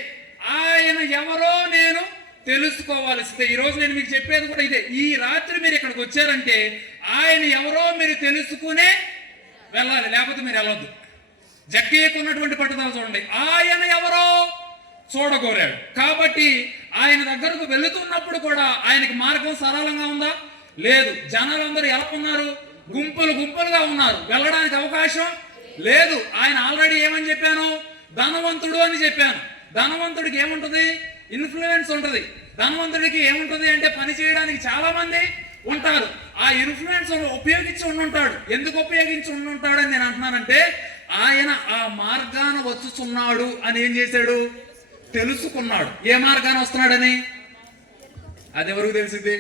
ఆయన ఎవరో నేను తెలుసుకోవాల్సిందే. ఈ రోజు నేను మీకు చెప్పేది కూడా ఇదే. ఈ రాత్రి మీరు ఇక్కడికి వచ్చారంటే ఆయన ఎవరో మీరు తెలుసుకునే వెళ్ళాలి, లేకపోతే మీరు వెళ్ళొద్దు. జక్కయ్యకు ఉన్నటువంటి పట్టుదల చూడండి, ఆయన ఎవరో చూడగోరాడు. కాబట్టి ఆయన దగ్గరకు వెళుతున్నప్పుడు కూడా ఆయనకి మార్గం సరళంగా ఉందా? లేదు. జనాలందరూ ఎలా ఉన్నారు? గుంపులు గుంపులుగా ఉన్నారు, వెళ్ళడానికి అవకాశం లేదు. ఆయన ఆల్రెడీ ఏమని చెప్పాను? ధనవంతుడు అని చెప్పాను. ధనవంతుడికి ఏముంటది? ఇన్ఫ్లుయెన్స్ ఉంటది. ధనవంతుడికి ఏముంటది అంటే పని చేయడానికి చాలా మంది ఉంటారు. ఆ ఇన్ఫ్లుయెన్స్ ఉపయోగించి ఉండుంటాడు. ఎందుకు ఉపయోగించి ఉండుంటాడు అని నేను అంటున్నానంటే, ఆయన ఆ మార్గాన వచ్చుచున్నాడు అని ఏం చేశాడు? తెలుసుకున్నాడు. ఏ మార్గాన వస్తున్నాడని అది ఎవరికి తెలిసింది?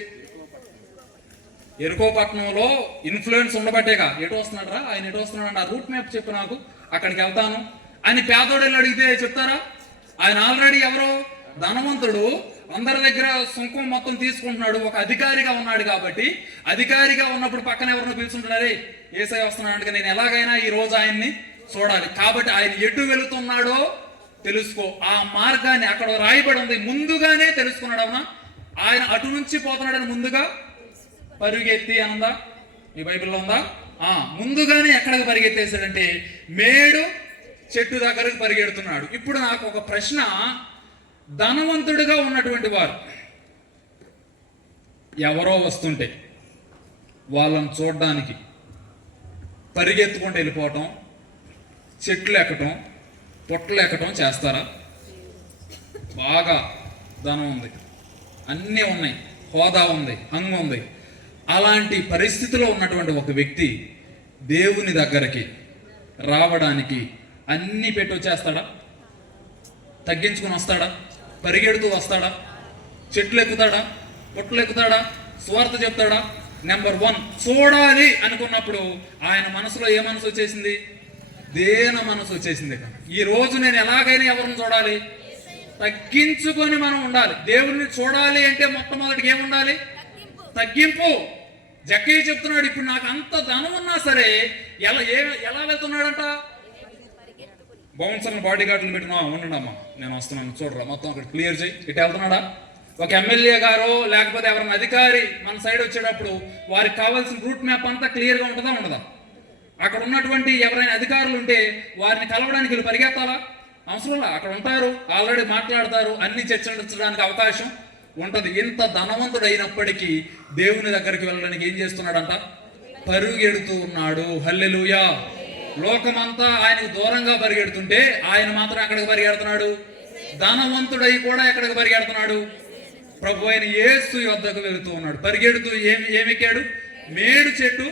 ఎరుకోపట్నంలో ఇన్ఫ్లుయెన్స్ ఉండబట్టేగా. ఎటు వస్తున్నాడు రా ఆయన, ఎటు వస్తున్నాడు అంటే, ఆ రూట్ మ్యాప్ చెప్పు నాకు, అక్కడికి వెళ్తాను అని పేదోడు అడిగితే చెప్తారా? ఆయన ఆల్రెడీ ఎవరో ధనవంతుడు, అందరి దగ్గర సుంకం మొత్తం తీసుకుంటున్నాడు, ఒక అధికారిగా ఉన్నాడు. కాబట్టి అధికారిగా ఉన్నప్పుడు పక్కన ఎవరినో పిలుచుంటున్నారే, ఏసై వస్తున్నాడు అంటే నేను ఎలాగైనా ఈ రోజు ఆయన్ని చూడాలి. కాబట్టి ఆయన ఎటు వెళుతున్నాడో తెలుసుకో. ఆ మార్గాన్ని అక్కడ రాయబడి ఉంది, ముందుగానే తెలుసుకున్నాడు. అవునా? ఆయన అటు నుంచి పోతున్నాడని ముందుగా పరుగెత్తి అనందా? మీ బైబిల్లో ఉందా? ముందుగానే ఎక్కడికి పరిగెత్తేసాడంటే మేడు చెట్టు దగ్గరకు పరిగెడుతున్నాడు. ఇప్పుడు నాకు ఒక ప్రశ్న, ధనవంతుడిగా ఉన్నటువంటి వారు ఎవరో వస్తుంటే వాళ్ళని చూడడానికి పరిగెత్తుకుంటూ వెళ్ళిపోవటం, చెట్లు ఎక్కటం, పొట్టలు ఎక్కటం చేస్తారా? బాగా ధనం ఉంది, అన్నీ ఉన్నాయి, హోదా ఉంది, హంగు ఉంది. అలాంటి పరిస్థితిలో ఉన్నటువంటి ఒక వ్యక్తి దేవుని దగ్గరికి రావడానికి అన్నీ పెట్టి వచ్చేస్తాడా? తగ్గించుకుని వస్తాడా? పరిగెడుతూ వస్తాడా? చెట్లు ఎక్కుతాడా? పొట్లు ఎక్కుతాడా? స్వార్థ చెప్తాడా? నెంబర్ 1, చూడాలి అనుకున్నప్పుడు ఆయన మనసులో ఏ మనసు వచ్చేసింది? దేన మనసు వచ్చేసింది. ఈ రోజు నేను ఎలాగైనా ఎవరిని చూడాలి? తగ్గించుకొని మనం ఉండాలి. దేవుణ్ణి చూడాలి అంటే మొట్టమొదటికి ఏముండాలి? తగ్గింపు. జక్కయ్య చెప్తున్నాడు, ఇప్పుడు నాకు అంత ధనం ఉన్నా సరే ఎలా వెళ్తున్నాడంట? బౌన్సర్ని బాడీ గార్డులు పెట్టినా, ఉండండి అమ్మా నేను వస్తున్నాను చూడరా, మొత్తం అక్కడ క్లియర్ చేయి, ఇటు వెళ్తున్నాడా? ఒక ఎమ్మెల్యే గారో లేకపోతే ఎవరైనా అధికారి మన సైడ్ వచ్చేటప్పుడు వారికి కావాల్సిన రూట్ మ్యాప్ అంతా క్లియర్గా ఉంటుందా ఉండదా? అక్కడ ఉన్నటువంటి ఎవరైనా అధికారులు ఉంటే వారిని కలవడానికి వీళ్ళు పరిగెత్తాలా? అవసరంలా. అక్కడ ఉంటారు, ఆల్రెడీ మాట్లాడతారు, అన్ని చర్చించడానికి అవకాశం ఉంటది. ఇంత ధనవంతుడు అయినప్పటికీ దేవుని దగ్గరికి వెళ్ళడానికి ఏం చేస్తున్నాడంట? పరుగెడుతూ ఉన్నాడు. హల్లెలూయా. లోకమంతా ఆయనకు దూరంగా పరిగెడుతుంటే ఆయన మాత్రం ఎక్కడికి పరిగెడుతున్నాడు? ధనవంతుడై కూడా ఎక్కడికి పరిగెడుతున్నాడు? ప్రభు అయిన యేసు యొద్దకు వెళుతూ ఉన్నాడు. పరిగెడుతూ ఏమెక్కాడు? మేడు చెట్టు.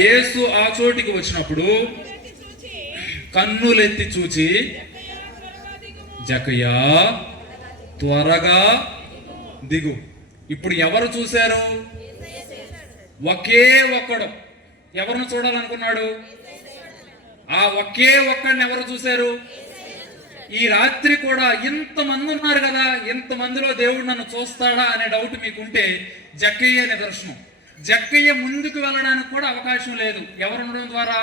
యేసు ఆ చోటికి వచ్చినప్పుడు కన్నులెత్తి చూచి, జక్కయ్యా త్వరగా దిగు. ఇప్పుడు ఎవరు చూశారు? ఒకే ఒక్కడు. ఎవరిని చూడాలనుకున్నాడు? ఆ ఒకే ఒక్కడిని ఎవరు చూశారు? ఈ రాత్రి కూడా ఇంతమంది ఉన్నారు కదా, ఇంతమందిలో దేవుడు నన్ను చూస్తాడా అనే డౌట్ మీకుంటే జక్కయ్య నిదర్శనం. జక్కయ్య ముందుకు వెళ్ళడానికి కూడా అవకాశం లేదు. ఎవరు ఉండడం ద్వారా?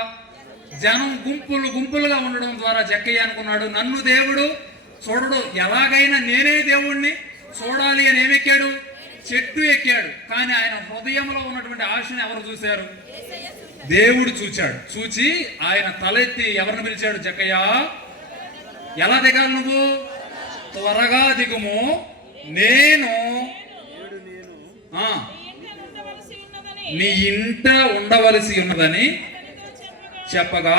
జనం గుంపులు గుంపులుగా ఉండడం ద్వారా జక్కయ్య అనుకున్నాడు, నన్ను దేవుడు చూడడు, ఎలాగైనా నేనే దేవుణ్ణి చూడాలి అని ఏమెక్కాడు? చెట్టు ఎక్కాడు. కానీ ఆయన హృదయంలో ఉన్నటువంటి ఆశను ఎవరు చూశారు? దేవుడు చూచాడు. చూచి ఆయన తలెత్తి ఎవరిని పిలిచాడు? జక్కయ్య ఎలా దిగాలి నువ్వు? త్వరగా దిగుము, నేను నీ ఇంట ఉండవలసి ఉన్నదని చెప్పగా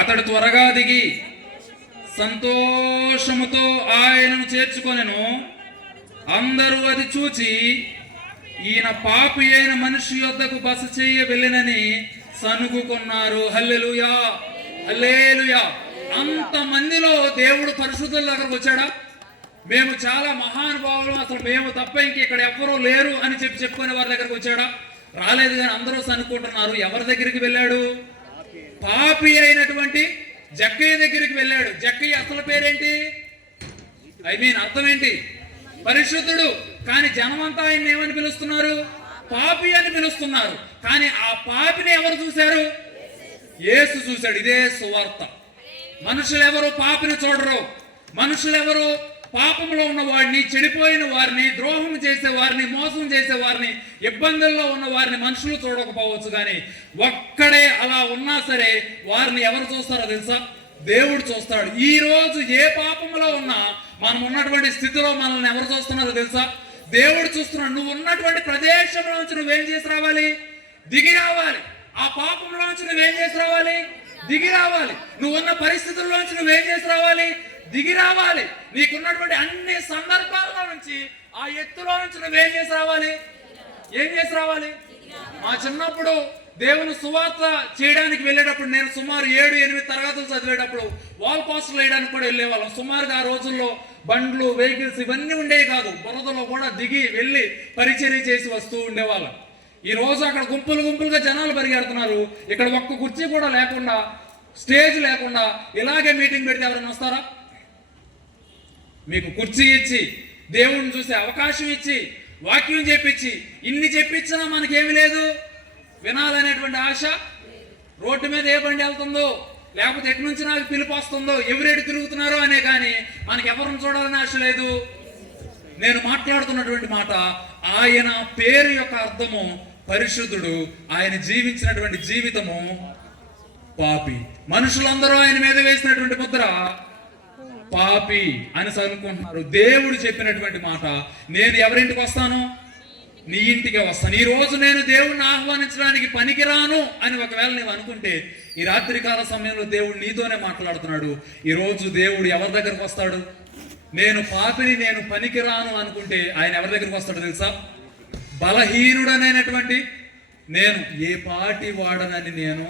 అతడు త్వరగా దిగి సంతోషముతో ఆయనను చేర్చుకొనెను. అందరూ అది చూచి ఈయన పాపి అయిన మనిషి యొద్దకు బస చేయ వెళ్ళినని సనుగుకున్నారు. హల్లెలూయా, హల్లెలూయా. అంతమందిలో దేవుడు పరిశుద్ధుల దగ్గరకు వచ్చాడా? మేము చాలా మహానుభావులు, అసలు మేము తప్ప ఇంక ఇక్కడ ఎవ్వరూ లేరు అని చెప్పుకునే వారి దగ్గరకు వచ్చాడా? రాలేదు. కానీ అందరూ సనుక్కుంటున్నారు. ఎవరి దగ్గరికి వెళ్ళాడు? పాపి అయినటువంటి జక్కయ్య దగ్గరికి వెళ్ళాడు. జక్కయ్య అసలు పేరేంటి? అర్థం ఏంటి? పరిశుద్ధుడు. కానీ జనమంతా ఆయన ఏమని పిలుస్తున్నారు? పాపి అని పిలుస్తున్నారు. కానీ ఆ పాపిని ఎవరు చూశారు? యేసు చూశాడు. ఇదే సువార్త. మనుషులు ఎవరు పాపిని చూడరు. మనుషులు ఎవరు పాపంలో ఉన్న వారిని, చెడిపోయిన వారిని, ద్రోహం చేసే వారిని, మోసం చేసే వారిని, ఇబ్బందుల్లో ఉన్న వారిని మనుషులు చూడకపోవచ్చు. కానీ ఒక్కడే అలా ఉన్నా సరే వారిని ఎవరు చూస్తారో తెలుసా? దేవుడు చూస్తాడు. ఈ రోజు ఏ పాపంలో ఉన్నా మనం ఉన్నటువంటి స్థితిలో మనల్ని ఎవరు చూస్తున్నారో తెలుసా? దేవుడు చూస్తున్నాడు. నువ్వు ఉన్నటువంటి ప్రదేశంలో నుంచి నువ్వేం చేసి రావాలి? దిగి రావాలి. ఆ పాపంలో నుంచి నువ్వేం చేసి రావాలి? దిగి రావాలి. నువ్వు ఉన్న పరిస్థితుల్లో నుంచి నువ్వేం చేసి రావాలి? దిగి రావాలి. నీకున్నటువంటి అన్ని సందర్భాల నుంచి, ఆ ఎత్తులో నుంచి నువ్వేం చేసి రావాలి? ఏం చేసి రావాలి? మా చిన్నప్పుడు దేవుని సువార్త చేయడానికి వెళ్ళేటప్పుడు, నేను సుమారు 7-8 తరగతులు చదివేటప్పుడు వాల్ పోస్టర్లు వేయడానికి కూడా వెళ్ళేవాళ్ళం. సుమారుగా ఆ రోజుల్లో బండ్లు, వెహికల్స్ ఇవన్నీ ఉండేవి కాదు. బురదలో కూడా దిగి వెళ్ళి పరిచర్య చేసి వస్తూ ఉండేవాళ్ళం. ఈ రోజు అక్కడ గుంపులుగా జనాలు పరిగెడుతున్నారు. ఇక్కడ ఒక్క కుర్చీ కూడా లేకుండా, స్టేజ్ లేకుండా ఇలాగే మీటింగ్ పెడితే ఎవరైనా వస్తారా? మీకు కుర్చీ ఇచ్చి, దేవుణ్ణి చూసే అవకాశం ఇచ్చి, వాక్యం చెప్పించి, ఇన్ని చెప్పించినా మనకేమి లేదు. వినాలనేటువంటి ఆశ. రోడ్డు మీద ఏ బండి వెళ్తుందో, లేకపోతే ఎటు నుంచి నాకు పిలుపు వస్తుందో, ఎవరెడు తిరుగుతున్నారో అనే కానీ మనకి ఎవరిని చూడాలని ఆశ లేదు. నేను మాట్లాడుతున్నటువంటి మాట, ఆయన పేరు యొక్క అర్థము పరిశుద్ధుడు. ఆయన జీవించినటువంటి జీవితము పాపి. మనుషులందరూ ఆయన మీద వేసినటువంటి ముద్ర పాపి అని అనుకుంటున్నారు. దేవుడు చెప్పినటువంటి మాట, నేను ఎవరింటికి వస్తాను? నీ ఇంటికే వస్తాను. ఈ రోజు నేను దేవుణ్ణి ఆహ్వానించడానికి పనికిరాను అని ఒకవేళ నీవు అనుకుంటే, ఈ రాత్రికాల సమయంలో దేవుడు నీతోనే మాట్లాడుతున్నాడు. ఈ రోజు దేవుడు ఎవరి దగ్గరకు వస్తాడు? నేను పాపిని, నేను పనికిరాను అనుకుంటే ఆయన ఎవరి దగ్గరకు వస్తాడు తెలుసా? బలహీనుడనైనటువంటి నేను, ఏ పాటి వాడనని నేను,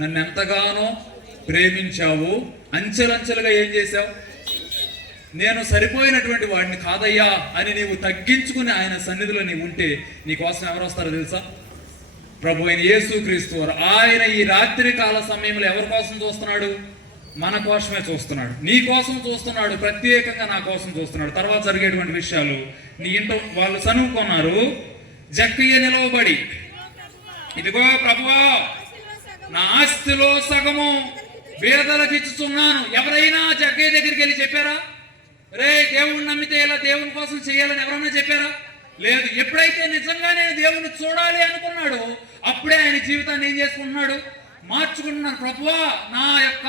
నన్ను ఎంతగానో ప్రేమించావు, అంచెలంచెలుగా ఏం చేశావు? నేను సరిపోయినటువంటి వాడిని కాదయ్యా అని నీవు తగ్గించుకుని ఆయన సన్నిధిలో నీవు ఉంటే నీకోసం ఎవరు వస్తారో తెలుసా? ప్రభు అయిన యేసుక్రీస్తు వారు. ఆయన ఈ రాత్రి కాల సమయంలో ఎవరి కోసం చూస్తున్నాడు? మన కోసమే చూస్తున్నాడు. నీ కోసం చూస్తున్నాడు. ప్రత్యేకంగా నా కోసం చూస్తున్నాడు. తర్వాత జరిగేటువంటి విషయాలు, నీ ఇంట్లో వాళ్ళు చనువుకున్నారు. జక్కయ్య నిలవబడి, ఇదిగో ప్రభువా, నా ఆస్తిలో సగము పేదలకు ఇచ్చుచున్నాను. ఎవరైనా జక్కయ్య దగ్గరికి వెళ్ళి చెప్పారా? రే, దేవుణ్ణి నమ్మితే ఇలా దేవుని కోసం చేయాలని ఎవరన్నా చెప్పారా? లేదు. ఎప్పుడైతే నిజంగానే దేవుని చూడాలి అనుకున్నాడో అప్పుడే ఆయన జీవితాన్ని ఏం చేసుకుంటున్నాడు? మార్చుకుంటున్నాడు. ప్రభువా, నా యొక్క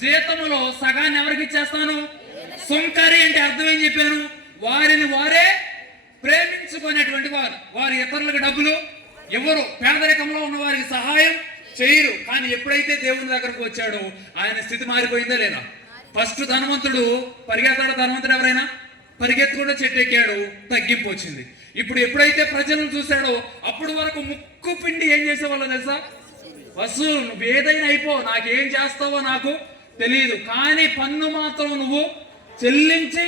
జీతములో సగాన్ని ఎవరికి ఇచ్చేస్తాను? సుంకరి అంటే అర్థం ఏం చెప్పాను? వారిని వారే ప్రేమించుకునేటువంటి వారు. వారి ఇతరులకు డబ్బులు ఎవరు, పేదరికంలో ఉన్న వారికి సహాయం చేయరు. కానీ ఎప్పుడైతే దేవుని దగ్గరకు వచ్చాడో ఆయన స్థితి మారిపోయిందా లేదా? ఫస్ట్ ధనవంతుడు పరిగెత్తాడు. ధనవంతుడు ఎవరైనా పరిగెత్తుకుంటూ చెట్టు ఎక్కాడు, తగ్గింపు వచ్చింది. ఇప్పుడు ఎప్పుడైతే ప్రజలను చూశాడో అప్పుడు వరకు ముక్కు పిండి ఏం చేసేవాళ్ళో తెలుసా? వసూలు, నువ్వు ఏదైనా అయిపో, నాకేం చేస్తావో నాకు తెలియదు, కానీ పన్ను మాత్రం నువ్వు చెల్లించి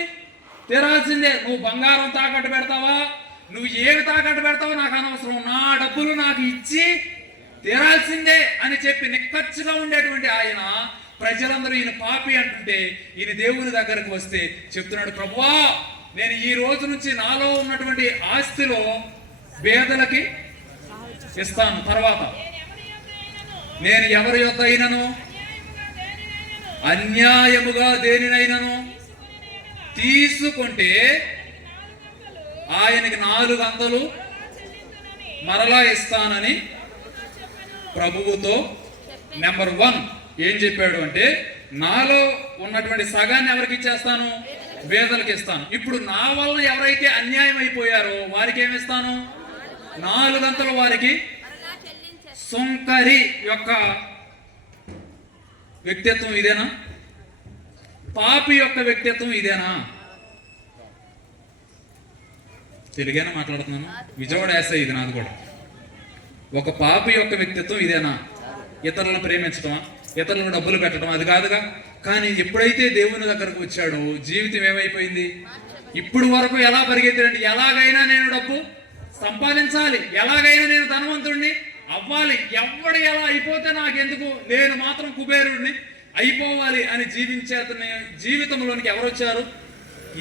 తీరాల్సిందే. నువ్వు బంగారం తాకట్టు పెడతావా, నువ్వు ఏమి తాకట్టు పెడతావో నాకు అనవసరం, నా డబ్బులు నాకు ఇచ్చి తీరాల్సిందే అని చెప్పి నిక్కచ్చిగా ఉండేటువంటి ఆయన ప్రజలందరూ ఈయన పాపి అంటుంటే ఈయన దేవుని దగ్గరకు వస్తే చెప్తున్నాడు, ప్రభువా, నేను ఈ రోజు నుంచి నాలో ఉన్నటువంటి ఆస్తిలో పేదలకి ఇస్తాను. తర్వాత నేను ఎవరి యొద్ద అయినను అన్యాయముగా దేనినైనను తీసుకుంటే ఆయనకి 4 అంతలు మరలా ఇస్తానని ప్రభువుతో నెంబర్ 1 ఏం చెప్పాడు అంటే, నాలో ఉన్నటువంటి సగాన్ని ఎవరికి ఇచ్చేస్తాను? పేదలకు ఇస్తాను. ఇప్పుడు నా వల్ల ఎవరైతే అన్యాయం అయిపోయారో వారికి ఏమిస్తాను? 4 అంతలు వారికి. సుంకరి యొక్క వ్యక్తిత్వం ఇదేనా? పాపి యొక్క వ్యక్తిత్వం ఇదేనా? తెలుగేనా మాట్లాడుతున్నాను? విజయవాడ యాస ఇది నాది కూడా. ఒక పాపి యొక్క వ్యక్తిత్వం ఇదేనా? ఇతరులను ప్రేమించడమా, ఇతరులకు డబ్బులు పెట్టడం, అది కాదుగా. కానీ ఎప్పుడైతే దేవుని దగ్గరకు వచ్చాడో జీవితం ఏమైపోయింది? ఇప్పుడు వరకు ఎలా పరిగెత్తాడంటే, ఎలాగైనా నేను డబ్బు సంపాదించాలి, ఎలాగైనా నేను ధనవంతుడిని అవ్వాలి, ఎవడు ఎలా అయిపోతే నాకెందుకు, నేను మాత్రం కుబేరుడిని అయిపోవాలి అని జీవించేతనే జీవితంలోనికి ఎవరు వచ్చారు?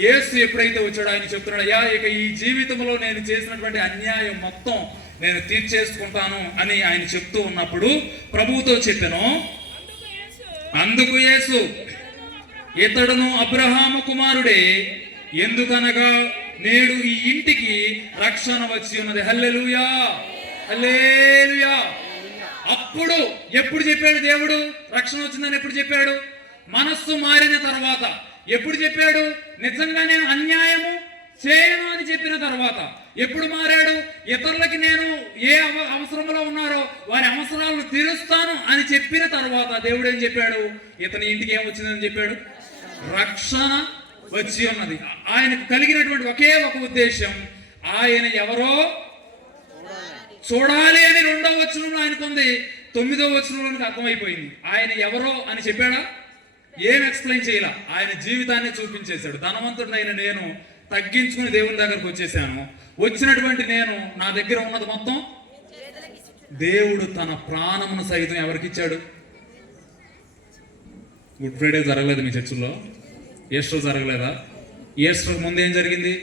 యేసు ఎప్పుడైతే వచ్చాడో ఆయన చెప్తున్నాడు, అయ్యా ఇక ఈ జీవితంలో నేను చేసినటువంటి అన్యాయం మొత్తం నేను తీర్చేసుకుంటాను అని ఆయన చెప్తూ ఉన్నప్పుడు ప్రభువుతో చెప్పాను. అందుకు యేసు, ఇతడును అబ్రహాము కుమారుడే, ఎందుకనగా నేడు ఈ ఇంటికి రక్షణ వచ్చి ఉన్నది. హల్లెలూయా, హల్లెలూయా. అప్పుడు ఎప్పుడు చెప్పాడు దేవుడు రక్షణ వచ్చిందని? ఎప్పుడు చెప్పాడు? మనస్సు మారిన తర్వాత. ఎప్పుడు చెప్పాడు? నిజంగా నేను అన్యాయము చేయను అని చెప్పిన తర్వాత. ఎప్పుడు మారాడు? ఇతరులకి నేను ఏ అవసరంలో ఉన్నారో వారి అవసరాలను తీరుస్తాను అని చెప్పిన తర్వాత దేవుడు ఏం చెప్పాడు? ఇతని ఇంటికి ఏం వచ్చిందని చెప్పాడు? రక్షణ వచ్చి ఉన్నది. ఆయనకు కలిగినటువంటి ఒకే ఒక ఉద్దేశం, ఆయన ఎవరో చూడాలి అని 2వ వచనంలో ఆయనకుంది. 9వ వచనంలోనికి అర్థమైపోయింది. ఆయన ఎవరో అని చెప్పాడా? ఏం ఎక్స్ప్లెయిన్ చేయాల, ఆయన జీవితాన్ని చూపించేశాడు. ధనవంతుడైన నేను తగ్గించుకుని దేవుని దగ్గరకు వచ్చేసాను. వచ్చినటువంటి నేను నా దగ్గర ఉన్నది మొత్తం దేవుడు తన ప్రాణమును సైతం ఎవరికి ఇచ్చాడు? గుడ్ ఫ్రైడే జరగలేదు మీ చర్చిలో? ఈస్టర్ జరగలేదా? ఈస్టర్ ముందు ఏం జరిగింది?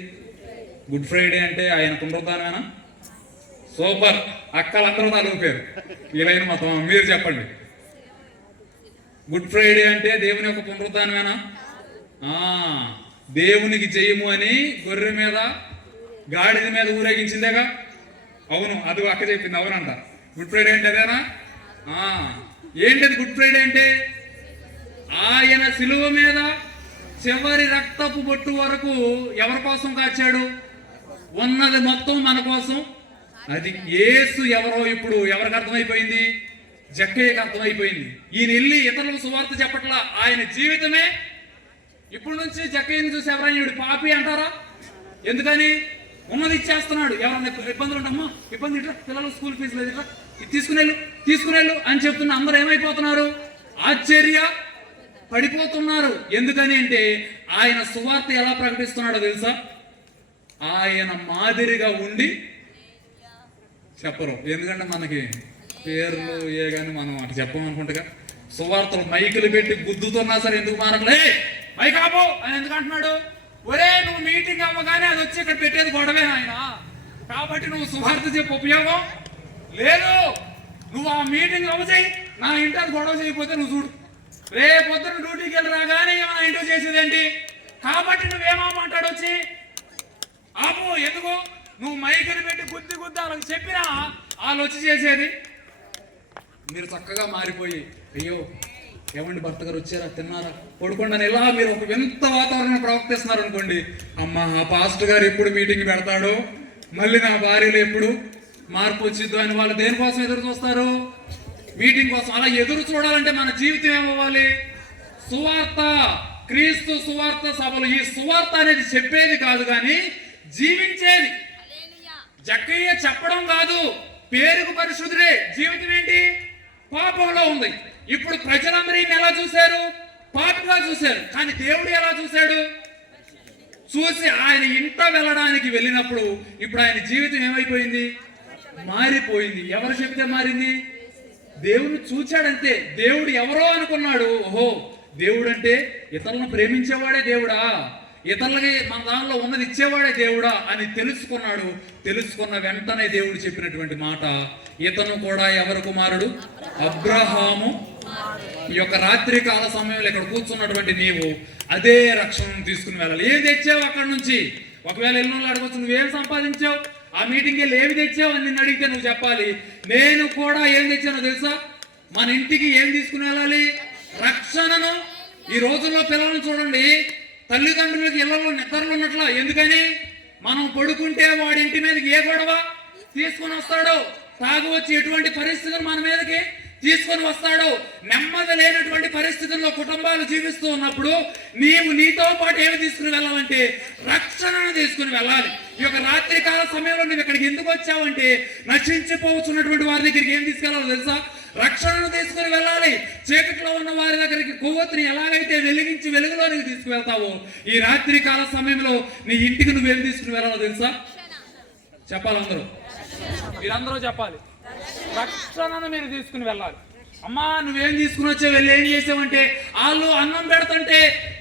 గుడ్ ఫ్రైడే అంటే ఆయన పునరుద్ధానమేనా? సూపర్, అక్కలందరూ తలూపారు. వీలైన మొత్తం మీరు చెప్పండి. గుడ్ ఫ్రైడే అంటే దేవుని యొక్క పునరుద్ధానమేనా? దేవునికి జయము అని గొర్రె మీద గాడిద మీద ఊరేగించిందేగా. అవును, అది అక్క చెప్పింది. అవునంట. గుడ్ ఫ్రైడే అంటే అదేనా? ఏంటది గుడ్ ఫ్రైడే అంటే? ఆయన సిలువ మీద చివరి రక్తపు బొట్టు వరకు ఎవరి కోసం కాచాడు? ఉన్నది మొత్తం మన కోసం. అది యేసు ఎవరో ఇప్పుడు ఎవరికి అర్థమైపోయింది? జక్కయ్యకి అర్థమైపోయింది. ఈయన వెళ్ళి ఇతరులకు సువార్త చెప్పట్లా, ఆయన జీవితమే. ఇప్పుడు నుంచి జక్కయ్యని చూసి ఎవరైనా పాపి అంటారా? ఎందుకని? ఉన్నది ఇచ్చేస్తున్నాడు. ఎవరైనా ఇబ్బందులు ఉంటామా, ఇబ్బంది ఇట్లా, పిల్లలు స్కూల్ ఫీజు లేదు, ఇట్లా తీసుకునేళ్ళు అని చెప్తున్న అందరూ ఏమైపోతున్నారు? ఆశ్చర్య పడిపోతున్నారు. ఎందుకని అంటే ఆయన సువార్త ఎలా ప్రకటిస్తున్నాడో తెలుసా? ఆయన మాదిరిగా ఉండి చెప్పరు. ఎందుకంటే మనకి పేర్లు ఏ కానీ మనం అటు చెప్పమనుకుంటా. సువార్తలు మైకులు పెట్టి గుద్దుతున్నా సరే ఎందుకు మారట్లే? మైక్ ఆపు అని ఎందుకు అంటున్నాడు? ఒరే, నువ్వు మీటింగ్ అవ్వగానే అది వచ్చి ఇక్కడ పెట్టేది గొడవే ఆయన. కాబట్టి నువ్వు సువార్త చెప్పు, ఉపయోగం లేదు. నువ్వు ఆ మీటింగ్ అవ్వచేయి, నా ఇంటి అది గొడవ చేయకపోతే నువ్వు చూడు. రేపు పొద్దున డ్యూటీకి వెళ్ళి రాగానే ఏమైనా ఇంటో చేసేదేంటి? కాబట్టి నువ్వేమంటాడు వచ్చి ఆపు. ఎందుకు? నువ్వు మైకుని పెట్టి గుద్ది వాళ్ళకి చెప్పినా వాళ్ళు వచ్చి చేసేది. మీరు చక్కగా మారిపోయి, అయ్యో ఏమండి భర్త గారు వచ్చారా, తిన్నారా, పడుకోండి ఇలా మీరు ఒక వింత వాతావరణం ప్రవర్తిస్తున్నారు అనుకోండి. అమ్మ, ఆ పాస్టర్ గారు ఎప్పుడు మీటింగ్ పెడతాడో, మళ్ళీ నా భార్యలు ఎప్పుడు మార్పు వచ్చిద్దు అని వాళ్ళు దేనికోసం ఎదురు చూస్తారు? మీటింగ్ కోసం. అలా ఎదురు చూడాలంటే మన జీవితం ఏమవ్వాలి? సువార్త, క్రీస్తు సువార్త సభలు. ఈ సువార్త అనేది చెప్పేది కాదు కానీ జీవించేది. జక్కయ్య చెప్పడం కాదు, పేరుకు పరిశుద్ధుడే, జీవితం ఏంటి? పాపంలో ఉంది. ఇప్పుడు ప్రజలందరూ ఈయన ఎలా చూశారు? పాపంగా చూశారు. కానీ దేవుడు ఎలా చూశాడు? చూసి ఆయన ఇంట వెళ్ళడానికి వెళ్ళినప్పుడు ఇప్పుడు ఆయన జీవితం ఏమైపోయింది? మారిపోయింది. ఎవరు చెప్తే మారింది? దేవుడు చూచాడంతే. దేవుడు ఎవరో అనుకున్నాడు. ఓహో, దేవుడు అంటే ఇతరులను ప్రేమించేవాడే దేవుడా, ఇతరులకి మన దానిలో ఉన్నది ఇచ్చేవాడే దేవుడా అని తెలుసుకున్నాడు. తెలుసుకున్న వెంటనే దేవుడు చెప్పినటువంటి మాట, ఇతను కూడా ఎవరి కుమారుడు? అబ్రహాము. ఈ యొక్క రాత్రి కాల సమయంలో ఇక్కడ కూర్చున్నటువంటి నీవు అదే రక్షణను తీసుకుని వెళ్ళాలి. ఏం తెచ్చావు అక్కడి నుంచి? ఒకవేళ ఎల్లుండి అడగచ్చు, నువ్వేం సంపాదించావు, ఆ మీటింగ్కి వెళ్ళి ఏమి తెచ్చావు అని నిన్ను అడిగితే నువ్వు చెప్పాలి, నేను కూడా ఏం తెచ్చానో తెలుసా? మన ఇంటికి ఏం తీసుకుని వెళ్ళాలి? రక్షణను. ఈ రోజుల్లో పిల్లలను చూడండి, తల్లిదండ్రులకు ఇళ్లలో నిద్రలు ఉన్నట్ల. ఎందుకని? మనం పడుకుంటే వాడి ఇంటి మీదకి ఏ గొడవ తీసుకొని వస్తాడో, తాగు వచ్చి ఎటువంటి పరిస్థితులు మన మీదకి తీసుకొని వస్తాడో, నెమ్మది లేనటువంటి పరిస్థితుల్లో కుటుంబాలు జీవిస్తూ ఉన్నప్పుడు నీవు నీతో పాటు ఏమి తీసుకుని వెళ్ళాలంటే రక్షణను తీసుకుని వెళ్ళాలి. ఈ యొక్క రాత్రి కాల సమయంలో నువ్వు ఇక్కడికి ఎందుకు వచ్చావంటే నశించిపోతున్నటువంటి వారి దగ్గరికి ఏం తీసుకెళ్ళాలో తెలుసా? రక్షణను తీసుకుని వెళ్ళాలి. చీకట్లో ఉన్న వారి దగ్గరికి కొవ్వొత్తిని ఎలాగైతే వెలిగించి వెలుగులోనికి తీసుకువెళ్తావో, ఈ రాత్రి కాల సమయంలో నీ ఇంటికి నువ్వేం తీసుకుని వెళ్ళాలో తెలుసా? చెప్పాలి అందరూ, మీరందరూ చెప్పాలి. రక్షణను మీరు తీసుకుని వెళ్ళాలి. అమ్మా, నువ్వేం తీసుకుని వచ్చావు, వెళ్ళి ఏం చేసావంటే వాళ్ళు అన్నం పెడుతుంటే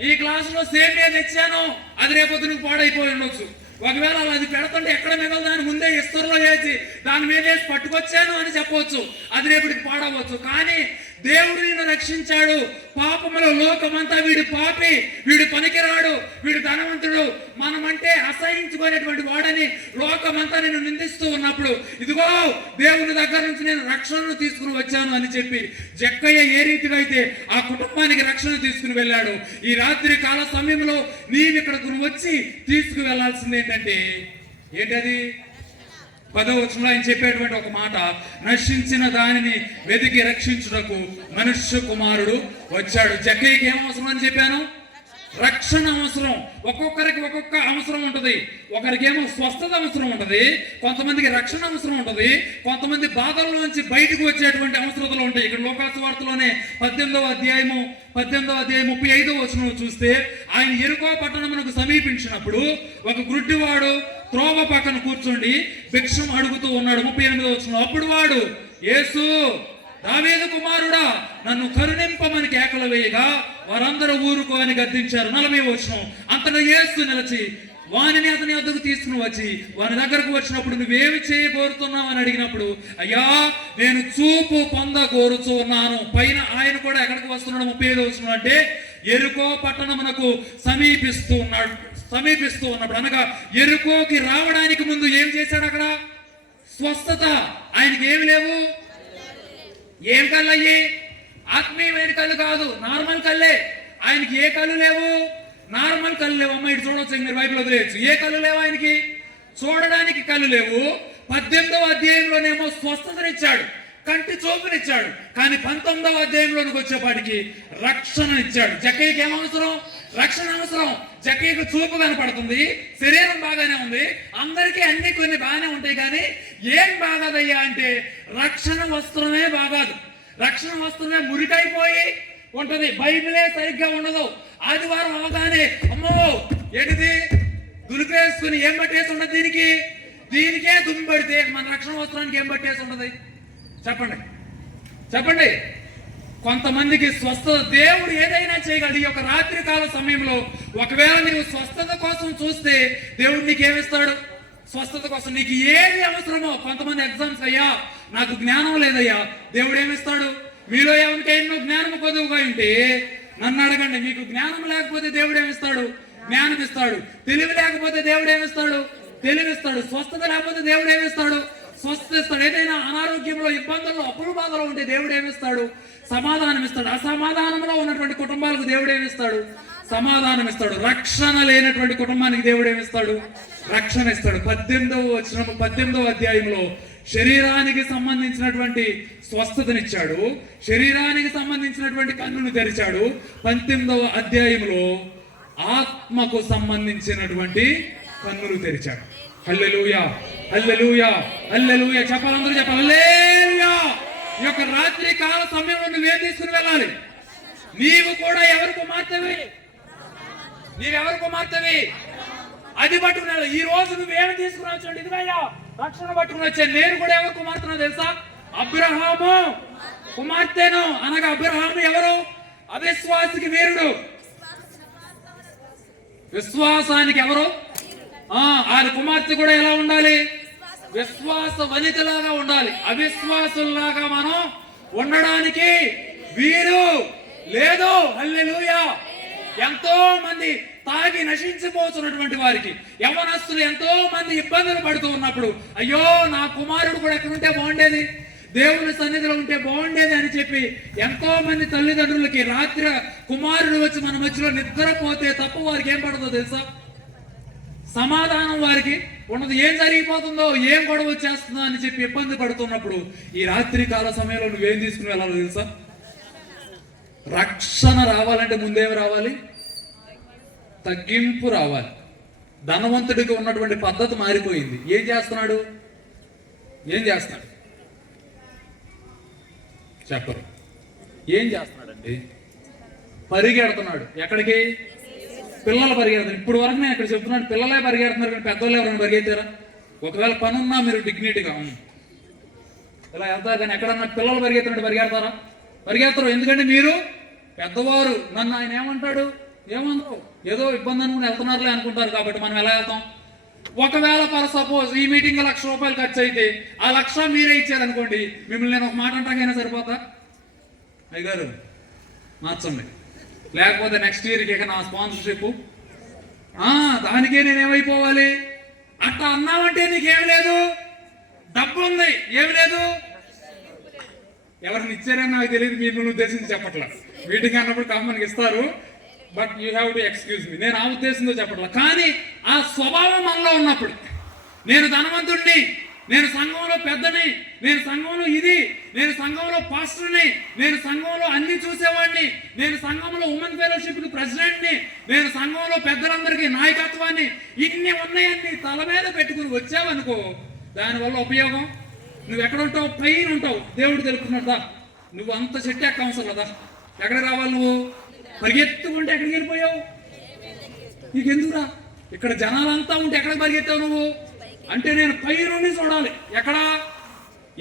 ఈ క్లాసులో సేమియా తెచ్చాను అది రేపొద్దునకు పాడైపోయి ఉండొచ్చు. ఒకవేళ అలా అది పెడుతుంటే ఎక్కడ మిగలదాన్ని ముందే ఇస్తరులో వేసి దాని మీద వేసి పట్టుకొచ్చాను అని చెప్పవచ్చు, అది రేపటికి పాడవచ్చు. కానీ దేవుడు నిన్ను రక్షించాడు. పాపములో లోకమంతా వీడు పాపి, వీడు పనికిరాడు, వీడు ధనవంతుడు, మనమంటే అసహించుకునేటువంటి వాడని లోకమంతా నిన్ను నిందిస్తూ ఉన్నప్పుడు ఇదిగో దేవుని దగ్గర నుంచి నేను రక్షణను తీసుకుని వచ్చాను అని చెప్పి జక్కయ్య ఏ రీతిగా అయితే ఆ కుటుంబానికి రక్షణ తీసుకుని వెళ్ళాడు, ఈ రాత్రి కాల సమయంలో నీవు ఇక్కడకు వచ్చి తీసుకు వెళ్లాల్సింది ఏంటంటే ఏంటది? 10వ వచనంలో ఆయన చెప్పేటువంటి ఒక మాట, నశించిన దానిని వెతికి రక్షించుటకు మనుష్య కుమారుడు వచ్చాడు. జక్కయ్యకి ఏం అవసరం అని చెప్పాను? రక్షణ అవసరం. ఒక్కొక్కరికి ఒక్కొక్క అవసరం ఉంటుంది. ఒకరికేమో స్వస్థత అవసరం ఉంటుంది, కొంతమందికి రక్షణ అవసరం ఉంటుంది, కొంతమంది బాధల్లోంచి బయటకు వచ్చేటువంటి అవసరతలు ఉంటాయి. ఇక్కడ లోకాసు వార్తలోనే 18వ అధ్యాయం 35వ వచనం చూస్తే ఆయన యెరికో పట్టణమునకు సమీపించినప్పుడు ఒక గుడ్డివాడు త్రోవ పక్కన కూర్చోండి భిక్షం అడుగుతూ ఉన్నాడు. 38వ వచనం, అప్పుడు వాడు, యేసు దావీదు కుమారుడా నన్ను కరుణింపమని కేకలు వేయగా వారందరూ ఊరుకో అని గద్దించారు. 40వ వచనం, అంతలో యేసు నిలిచి వానిని అతని వద్దకు తీసుకుని వచ్చి వాని దగ్గరకు వచ్చినప్పుడు నువ్వేమి చేయబోరుతున్నావు అని అడిగినప్పుడు, అయ్యా నేను చూపు పొందగోరుచూ ఉన్నాను. పైన ఆయన కూడా ఎక్కడికి వస్తున్నాడు? 35వ వచనం, అంటే యెరికో పట్టణమునకు సమీపిస్తూ ఉన్నప్పుడు అనగా యెరికోకి రావడానికి ముందు ఏం చేశాడు? అక్కడ స్వస్థత. ఆయనకి ఏమి లేవు. ఏం కళ్ళు అయ్యి? ఆత్మీయమైన కళ్ళు కాదు, నార్మల్ కళ్ళే. ఆయనకి ఏ కళ్ళు లేవు? నార్మల్ కళ్ళు లేవు. అమ్మ ఇటు చూడవచ్చు, మీరు బైబిల్ వదిలేయచ్చు. ఏ కళ్ళు లేవు ఆయనకి? చూడడానికి కళ్ళు లేవు. 18వ అధ్యాయంలోనేమో స్వస్థతనిచ్చాడు, కంటి చూపునిచ్చాడు. కానీ 19వ అధ్యాయంలోనికి వచ్చేపాటికి రక్షణ ఇచ్చాడు. జక్కయ్యకి ఏం అవసరం? రక్షణ అవసరం. జక్కయ్యకు చూపు కనపడుతుంది, శరీరం బాగానే ఉంది, అందరికీ అన్ని కొన్ని బాగానే ఉంటాయి. కానీ ఏం బాగాదయ్యా అంటే రక్షణ వస్త్రమే బాగాదు. రక్షణ వస్త్రమే మురికైపోయి ఉంటది, బైబిలే సరిగ్గా ఉండదు. ఆదివారం అవగానే అమ్మో ఏంటిది దులిపేసుకుని ఏం పట్టేసి ఉండదు, దీనికే దుమ్ము పడితే మన రక్షణ వస్త్రానికి ఏం పట్టేసి ఉండదు? చెప్పండి. కొంతమందికి స్వస్థత దేవుడు ఏదైనా చేయగలడు. ఈ యొక్క రాత్రి కాల సమయంలో ఒకవేళ నీవు స్వస్థత కోసం చూస్తే దేవుడు నీకు ఏమిస్తాడు? స్వస్థత కోసం నీకు ఏది అవసరమో. కొంతమంది ఎగ్జామ్స్, అయ్యా నాకు జ్ఞానం లేదయ్యా, దేవుడు ఏమిస్తాడు? మీలో ఎవరికైనా జ్ఞానం కొద్దుగా ఉంటే నన్ను అడగండి. మీకు జ్ఞానం లేకపోతే దేవుడు ఏమిస్తాడు? జ్ఞానం ఇస్తాడు. తెలివి లేకపోతే దేవుడు ఏమిస్తాడు? తెలివిస్తాడు. స్వస్థత లేకపోతే దేవుడు ఏమిస్తాడు? స్వస్థత ఇస్తాడు. ఏదైనా అనారోగ్యంలో, ఇబ్బందుల్లో, అప్పుల బాధలో ఉంటే దేవుడు ఏమిస్తాడు? సమాధానం ఇస్తాడు. అసమాధానంలో ఉన్నటువంటి కుటుంబాలకు దేవుడు ఏమిస్తాడు? సమాధానం ఇస్తాడు. రక్షణ లేనటువంటి కుటుంబానికి దేవుడు ఏమిస్తాడు? రక్షణ ఇస్తాడు. 18వ అధ్యాయంలో శరీరానికి సంబంధించినటువంటి స్వస్థతనిచ్చాడు, శరీరానికి సంబంధించినటువంటి కన్నును తెరిచాడు. 19వ అధ్యాయంలో ఆత్మకు సంబంధించినటువంటి కన్నులు తెరిచాడు. హల్లెలూయా, హల్లెలూయా, హల్లెలూయా. చెప్పాలందరూ చెప్పాలి హల్లెలూయా. ఈ యొక్క రాత్రి కాల సమయంలో నువ్వేం తీసుకుని వెళ్ళాలి? నీవు కూడా ఎవరి కుమార్తెవి? నీవెవరి కుమార్తెవి? అది పట్టుకుని వెళ్ళాలి. ఈ రోజు నువ్వేమి తీసుకుని వచ్చాడు? ఇదిగయ్యా రక్షణ పట్టుకుని వచ్చాను. నేను కూడా ఎవరు కుమార్తెనో తెలుసా? అబ్రహాము కుమార్తెను. అనగా అబ్రహాము ఎవరు? అవిశ్వాసికి వీరుడు. విశ్వాసానికి ఎవరు? ఆయన కుమార్తె కూడా ఎలా ఉండాలి? విశ్వాస వనితలాగా ఉండాలి. అవిశ్వాసుల్లాగా మనం ఉండడానికి వీరు లేదు. హల్లెలూయా. ఎంతో మంది తాగి నశించిపోతున్నటువంటి వారికి, యవ్వనస్తులు ఎంతో మంది ఇబ్బందులు పడుతూ ఉన్నప్పుడు, అయ్యో నా కుమారుడు కూడా ఎక్కడుంటే బాగుండేది, దేవుని సన్నిధిలో ఉంటే బాగుండేది అని చెప్పి ఎంతో మంది తల్లిదండ్రులకి రాత్రి కుమారుడు వచ్చి మన మధ్యలో నిద్రపోతే తప్పు వారికి ఏం పడుతుందో తెలుసా? సమాధానం వారికి ఉన్నది. ఏం జరిగిపోతుందో, ఏం గొడవ వచ్చేస్తుందో అని చెప్పి ఇబ్బంది పడుతున్నప్పుడు ఈ రాత్రి కాల సమయంలో నువ్వేం తీసుకుని వెళ్ళాలో తెలుసా? రక్షణ రావాలంటే ముందేమి రావాలి? తగ్గింపు రావాలి. ధనవంతుడికి ఉన్నటువంటి పద్ధతి మారిపోయింది. ఏం చేస్తున్నాడు? చెప్పరు. ఏం చేస్తున్నాడండి? పరిగెడుతున్నాడు. ఎక్కడికి? పిల్లలు పరిగెడుతున్నారు. ఇప్పుడు వరకు నేను ఇక్కడ చెప్తున్నాను, పిల్లలే పరిగెడుతున్నారు కానీ పెద్దవాళ్ళు ఎవరైనా పరిగెత్తారా? ఒకవేళ పనున్నా మీరు డిగ్నిటీగా ఇలా వెళ్తారు, కానీ ఎక్కడన్నా పిల్లలు పరిగెత్తున్నట్టు పరిగెడతారు. ఎందుకంటే మీరు పెద్దవారు. నన్ను ఆయన ఏమంటాడు? ఏమన్నారు? ఏదో ఇబ్బంది అనుకుని వెళ్తున్నారులే అనుకుంటారు కాబట్టి మనం ఎలా వెళ్తాం? ఒకవేళ ఫర్ సపోజ్ ఈ మీటింగ్ ₹1,00,000 ఖర్చు అయితే ఆ 1,00,000 మీరే ఇచ్చారనుకోండి, మిమ్మల్ని నేను ఒక మాట అంటాకైనా సరిపోతా? అయ్యగారు మార్చండి, లేకపోతే నెక్స్ట్ ఇయర్కి ఇక నా స్పాన్సర్షిప్ దానికే నేనేమైపోవాలి? అట్లా అన్నావంటే నీకేమి లేదు, డబ్బు ఉంది, ఏమి లేదు. ఎవరిని ఇచ్చారని నాకు తెలియదు, మిమ్మల్ని ఉద్దేశించి చెప్పట్లా. మీటింగ్ అన్నప్పుడు మనకి ఇస్తారు, but you have to excuse me, నేను ఆ ఉద్దేశంతో చెప్పట్లా. కానీ ఆ స్వభావం మనలో ఉన్నప్పుడు, నేను ధనవంతుడిని, నేను సంఘంలో పెద్దని, నేను సంఘంలో ఇది, నేను సంఘంలో పాస్టర్ని, నేను సంఘంలో అన్ని చూసేవాడిని, నేను సంఘంలో ఉమెన్ ఫెలోషిప్కి ప్రెసిడెంట్ని, నేను సంఘంలో పెద్దలందరికీ నాయకత్వాన్ని, ఇన్ని ఉన్నాయన్ని తల మీద పెట్టుకుని వచ్చావనుకో, దానివల్ల ఉపయోగం నువ్వు ఎక్కడ ఉంటావు? పైన ఉంటావు. దేవుడు తెలుపుతున్నాడా నువ్వు అంత చెట్టు ఎక్క అవసరం కదా, ఎక్కడ రావాలి? నువ్వు పరిగెత్తుకుంటే ఎక్కడికి వెళ్ళిపోయావు? నీకెందుకురా? ఇక్కడ జనాలంతా ఉంటే ఎక్కడికి పరిగెత్తావు నువ్వు? అంటే నేను పై నుండి చూడాలి. ఎక్కడ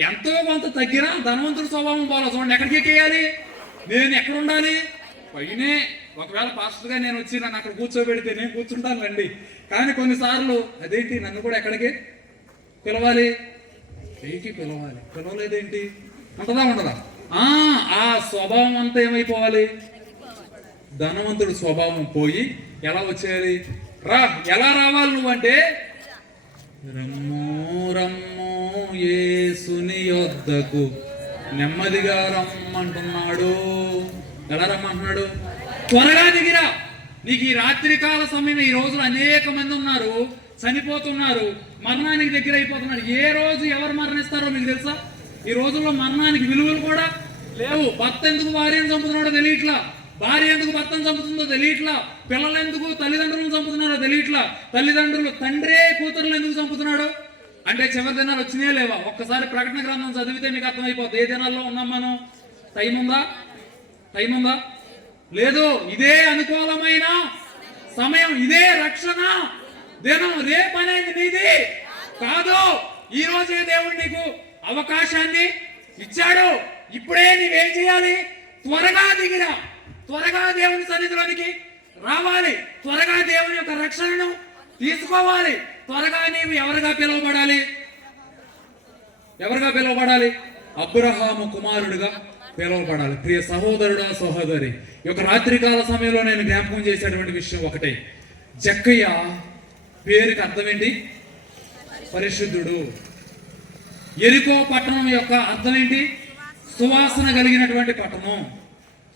ఎంతో కొంత తగ్గినా ధనవంతుడి స్వభావం పోలా చూడండి, ఎక్కడికి ఎక్కేయాలి? నేను ఎక్కడ ఉండాలి? పైనే. ఒకవేళ పాస్టర్గా నేను వచ్చి నన్ను అక్కడ కూర్చోబెడితే నేను కూర్చుంటాను రండి, కానీ కొన్నిసార్లు అదేంటి నన్ను కూడా ఎక్కడికి పిలవాలి? పైకి పిలవాలి. పిలవలేదేంటి? ఉంటుందా ఉండదా? ఆ స్వభావం అంతా ఏమైపోవాలి? ధనవంతుడి స్వభావం పోయి ఎలా వచ్చేయాలి? ఎలా రావాలి నువ్వంటే, రమ్ము రమ్ము యేసుని యొద్దకు నెమ్మదిగా రమ్మంటున్నాడు. ఎలా రమ్మంటున్నాడు? త్వరగా దిగిరా. నీకు ఈ రాత్రికాల సమయం, ఈ రోజులు అనేక మంది ఉన్నారు, చనిపోతున్నారు, మరణానికి దగ్గర అయిపోతున్నారు. ఏ రోజు ఎవరు మరణిస్తారో మీకు తెలుసా? ఈ రోజుల్లో మరణానికి విలువలు కూడా లేవు. భర్త ఎందుకు భార్యను చంపుతున్నాడో తెలియట్లా, భార్య ఎందుకు భర్తను చంపుతుందో తెలియట్లా, పిల్లలు ఎందుకు తల్లిదండ్రులను చంపుతున్నారో తెలియట్లా, తల్లిదండ్రులు తండ్రే కూతురులు ఎందుకు చంపుతున్నాడు అంటే చివరి దినాలు వచ్చినాయా లేవా? ఒక్కసారి ప్రకటన గ్రంథం చదివితే మీకు అర్థమైపోతుంది ఏ దినాల్లో ఉన్నాం మనం. టైం ఉందా? లేదు. ఇదే అనుకూలమైన సమయం, ఇదే రక్షణ దినం. రేపనేది నీది కాదు. ఈ రోజే దేవుడు నీకు అవకాశాన్ని ఇచ్చాడు. ఇప్పుడే నీవేం చేయాలి? త్వరగా దిగిరా, త్వరగా దేవుని సన్నిధిలోనికి రావాలి, త్వరగా దేవుని యొక్క రక్షణను తీసుకోవాలి. త్వరగా నీవు ఎవరుగా పిలువబడాలి? అబ్రహాము కుమారుడుగా పిలువబడాలి. ప్రియ సహోదరుడా, సహోదరి, ఈ యొక్క రాత్రికాల సమయంలో నేను జ్ఞాపకం చేసేటువంటి విషయం ఒకటే. జక్కయ్య పేరుకి అర్థం ఏంటి? పరిశుద్ధుడు. యెరికో పట్టణం యొక్క అర్థం ఏంటి? సువాసన కలిగినటువంటి పట్టణం.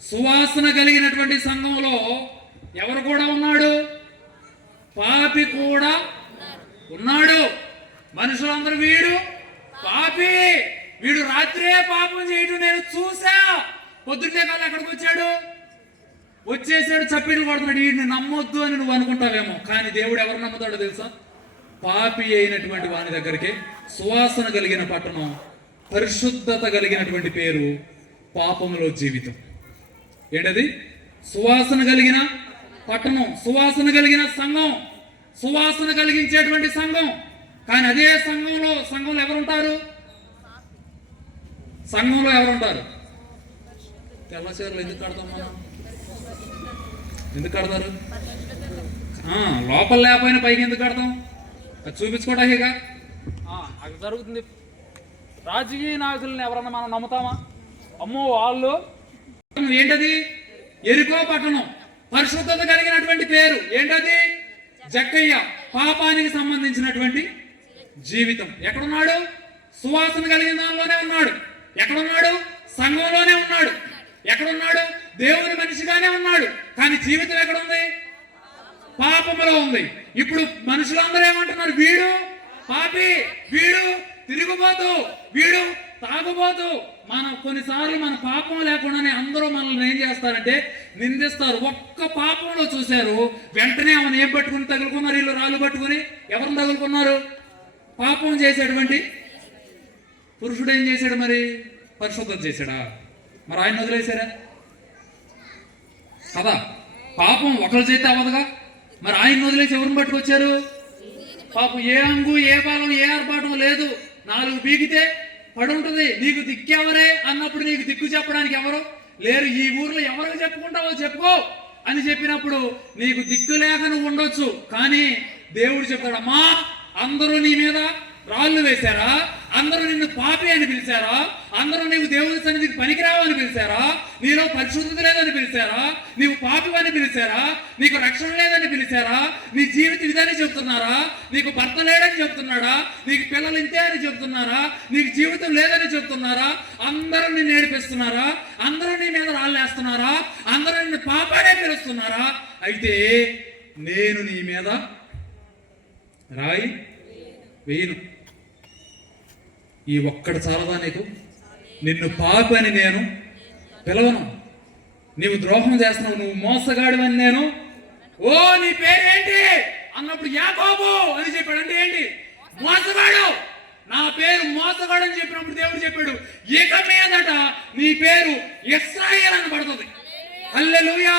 సువాసన కలిగినటువంటి సంఘంలో ఎవరు కూడా ఉన్నాడు? పాపి కూడా ఉన్నాడు. మనుషులందరూ వీడు పాపి, వీడు రాత్రే పాపం చేయడం నేను చూసా. పొద్దున్నే కాదు ఎక్కడికి వచ్చేసాడు, చప్పీలు కొడుతున్నాడు. వీడిని నమ్మొద్దు అని నువ్వు అనుకుంటావేమో, కానీ దేవుడు ఎవరు నమ్ముతాడో తెలుసా? పాపి అయినటువంటి వాని దగ్గరికి. సువాసన కలిగిన పట్టణం, పరిశుద్ధత కలిగినటువంటి పేరు, పాపములో జీవితం. ఏంటది? సువాసన కలిగిన పట్టణం, సువాసన కలిగిన సంఘం, సువాసన కలిగించేటువంటి సంఘం. కానీ అదే సంఘంలో ఎవరుంటారు? సంఘంలో ఎవరుంటారు? తెల్ల చీరలు ఎందుకు కడతాం మనం? ఎందుకు కడతారు? లోపల లేకపోయినా పైకి ఎందుకు కడతాం? అది చూపించుకోవడానికిగా. అది జరుగుతుంది. రాజకీయ నాయకులను ఎవరన్నా మనం నమ్ముతామా? అమ్మో వాళ్ళు. ఏంటది? యెరికో పట్టణం, పరిశుద్ధత కలిగినటువంటి పేరు. ఏంటది? జక్కయ్య. పాపానికి సంబంధించినటువంటి జీవితం. ఎక్కడున్నాడు? సువాసన కలిగిన దానిలోనే ఉన్నాడు. ఎక్కడున్నాడు? సంఘంలోనే ఉన్నాడు. ఎక్కడున్నాడు? దేవుని మనిషిగానే ఉన్నాడు. కానీ జీవితం ఎక్కడుంది? పాపములో ఉంది. ఇప్పుడు మనుషులందరూ ఏమంటున్నారు? వీడు పాపి, వీడు తిరుగుబోతు, వీడు తాగుబోతు. కొన్నిసార్లు మన పాపం లేకుండానే అందరూ మనల్ని ఏం చేస్తారంటే నిందిస్తారు. ఒక్క పాపంలో చూశారు, వెంటనే ఆమెను ఏం పట్టుకుని తగులుకున్నారు? వీళ్ళు రాళ్ళు పట్టుకుని ఎవరిని తగులుకున్నారు? పాపం చేసేటువంటి పురుషుడు ఏం చేశాడు? మరి పరిశుద్ధత చేశాడా? మరి ఆయన వదిలేశారా కదా? పాపం ఒకరి చేత అవ్వదుగా. మరి ఆయన వదిలేసి ఎవరిని పట్టుకొచ్చారు? పాపం ఏ అంగు, ఏ బాలం, ఏ ఆర్పాటం లేదు. 4 బీగితే పడి ఉంటుంది. నీకు దిక్కెవరే అన్నప్పుడు నీకు దిక్కు చెప్పడానికి ఎవరు లేరు. ఈ ఊర్లో ఎవరికి చెప్పుకుంటావో చెప్పుకో అని చెప్పినప్పుడు నీకు దిక్కు లేక నువ్వు ఉండొచ్చు. కానీ దేవుడు చెప్తాడు, అమ్మా అందరూ నీ మీద రాళ్ళు వేశారా, అందరూ నిన్ను పాపి అని పిలిచారా, అందరూ నీవు దేవుని సన్నిధికి పనికిరావు అని పిలిచారా, నీలో పరిశుద్ధత లేదని పిలిచారా, నీవు పాపి అని పిలిచారా, నీకు రక్షణ లేదని పిలిచారా, నీ జీవిత విధాన్ని చెప్తున్నారా, నీకు భర్త లేడని చెప్తున్నాడా, నీకు పిల్లలు ఇంతే అని చెప్తున్నారా, నీకు జీవితం లేదని చెప్తున్నారా, అందరూ నిన్ను ఏడిపిస్తున్నారా, అందరూ నీ మీద రాళ్ళు వేస్తున్నారా, అందరూ నిన్ను పాపనే పిలుస్తున్నారా, అయితే నేను నీ మీద రాయి వేయను. ఈ ఒక్కటి చాలదా నీకు? నిన్ను పాపి అని నేను పిలవను. నీవు ద్రోహం చేస్తున్నావు, నువ్వు మోసగాడివని నేను, ఓ నీ పేరేంటి అన్నప్పుడు యాకోబు అని చెప్పాడు. అంటే ఏంటి? మోసగాడు. నా పేరు మోసగాడు అని చెప్పినప్పుడు దేవుడు చెప్పాడు, ఇక మీదట నీ పేరు ఇశ్రాయేలు అని పడుతుంది. హల్లెలూయా.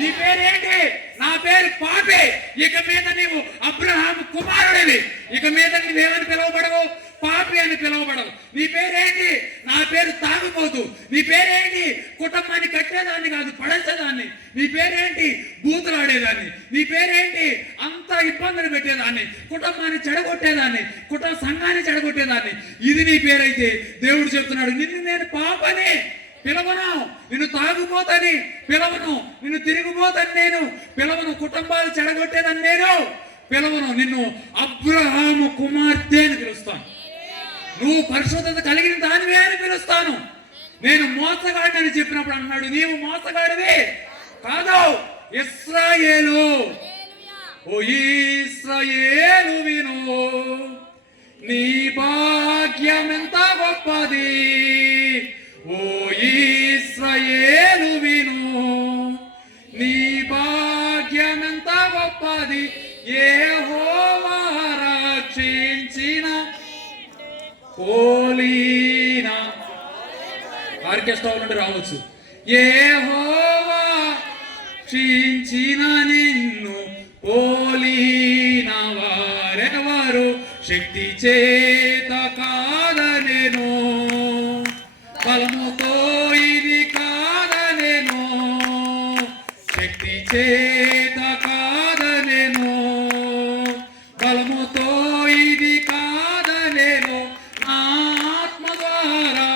నీ పేరేంటి? నా పేరు పాపే. ఇక మీద నీవు అబ్రహాము కుమారుడివి. ఇక మీద నీవేమని పిలువబడవు? పాపి అని పిలువబడవు. నీ పేరేంటి? నా పేరు తాగుపోతు. నీ పేరేంటి? కుటుంబాన్ని కట్టేదాన్ని కాదు, పడేసేదాన్ని. నీ పేరేంటి? బూతులాడేదాన్ని. నీ పేరేంటి? అంత ఇబ్బందులు పెట్టేదాన్ని, కుటుంబాన్ని చెడగొట్టేదాన్ని, కుటుంబ సంఘాన్ని చెడగొట్టేదాన్ని. ఇది నీ పేరైతే దేవుడు చెప్తున్నాడు, నిన్ను నేను పాపని పిలవను, నిన్ను తాగుపోతని పిలవను, నిన్ను తిరిగిపోతని నేను పిలవను, కుటుంబాలు చెడగొట్టేదని నేను పిలవను, నిన్ను అబ్రహాము కుమార్తె అని పిలుస్తాను, నువ్వు పరిశుద్ధత కలిగిన దానివే అని పిలుస్తాను. నేను మోసగాడిని అని చెప్పినప్పుడు అన్నాడు, నీవు మోసగాడివి కాదు, ఇశ్రాయేలు. ఓ ఇశ్రాయేలు విను, నీ భాగ్యం ఎంత గొప్పది. ఓ ఇశ్రాయేలు విను, నీ భాగ్యం ఎంత గొప్పది. యెహోవా రక్షించిన పోలిన. ఆర్కెస్ట్రా నుండి రావచ్చు. యెహోవా రక్షించిన నిన్ను పోలిన వారెవరు? శక్తి చేత కాదనెను, బలముతో ఇది కాదనెను, శక్తి చేత కాదనెను, బలముతో ఇది కాదనెను, నా ఆత్మ ద్వారా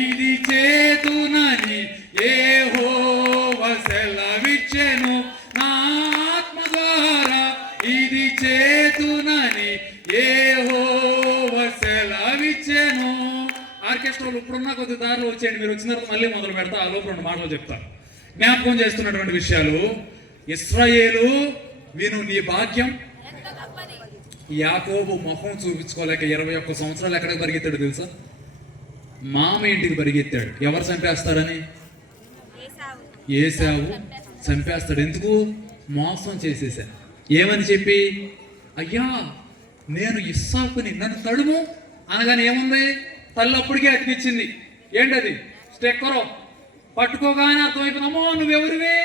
ఇది చేతునని యెహోవా సెలవిచ్చెను, నా ఆత్మ ద్వారా ఇది చేతునని యెహోవా సెలవిచ్చెను. ఆర్కెస్ట్రాలు ఇప్పుడున్న కొద్ది దారిలో వచ్చేయండి, మీరు వచ్చిన తర్వాత మళ్ళీ మొదలు పెడతా. ఆ లోపు 2 మాటలు చెప్తా. జ్ఞాపకం చేస్తున్నటువంటి విషయాలు. ఇశ్రాయేలు విను, నీ భాగ్యం. యాకోబు మొహం చూపించుకోలేక 21 సంవత్సరాలు ఎక్కడికి పరిగెత్తాడు తెలుసా? మామ ఇంటికి పరిగెత్తాడు. ఎవరు చంపేస్తారని? ఏశావు చంపేస్తాడు. ఎందుకు? మోసం చేసేసా. ఏమని చెప్పి? అయ్యా నేను ఇస్సాకుని, నన్ను తడుము అనగానే ఏముంది? తల్లి అప్పటికే అతికిచ్చింది. ఏంటది? స్టెక్కరో. పట్టుకోగానే అర్థమైపోయింది, అమ్మో నువ్వెవరివి?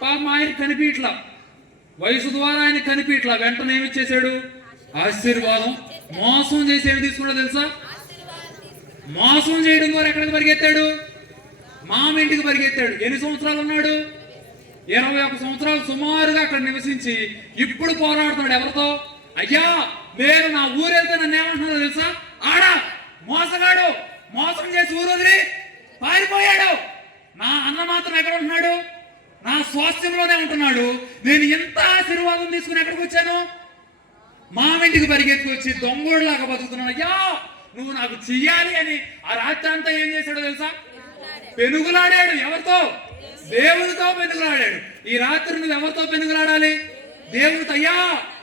పాపం ఆయన కనిపించట్లా, వయసు ద్వారా ఆయన కనిపించట్లా. వెంటనే ఏమిచ్చేసాడు? ఆశీర్వాదం. మోసం చేసి ఏమి తీసుకున్నా తెలుసా? మోసం చేయడం ద్వారా ఎక్కడికి పరిగెత్తాడు? మామ ఇంటికి పరిగెత్తాడు. ఎన్ని సంవత్సరాలు ఉన్నాడు? 21 సంవత్సరాలు సుమారుగా అక్కడ నివసించి ఇప్పుడు పోరాడుతున్నాడు. ఎవరితో? అయ్యా నేను నా ఊరు వెళ్తే నన్ను ఏమంటున్నారో తెలుసా? ఆడా మోసగాడు, మోసం చేసి ఊరు వదిలి పారిపోయాడు. నా అన్న మాత్రం ఎక్కడ ఉంటున్నాడు? నా స్వాస్థ్యంలోనే ఉంటున్నాడు. నేను ఎంత ఆశీర్వాదం తీసుకుని ఎక్కడికి వచ్చాను? మామింటికి పరిగెత్తుకొచ్చి దొంగోడులాగా బతుకుతున్నాను. అయ్యా నువ్వు నాకు చెయ్యాలి అని ఆ రాత్రి అంతా ఏం చేశాడో తెలుసా? పెనుగులాడాడు. ఎవరితో? దేవునితో పెనుగులాడాడు. ఈ రాత్రి నువ్వు ఎవరితో పెనుగులాడాలి? దేవునితో. అయ్యా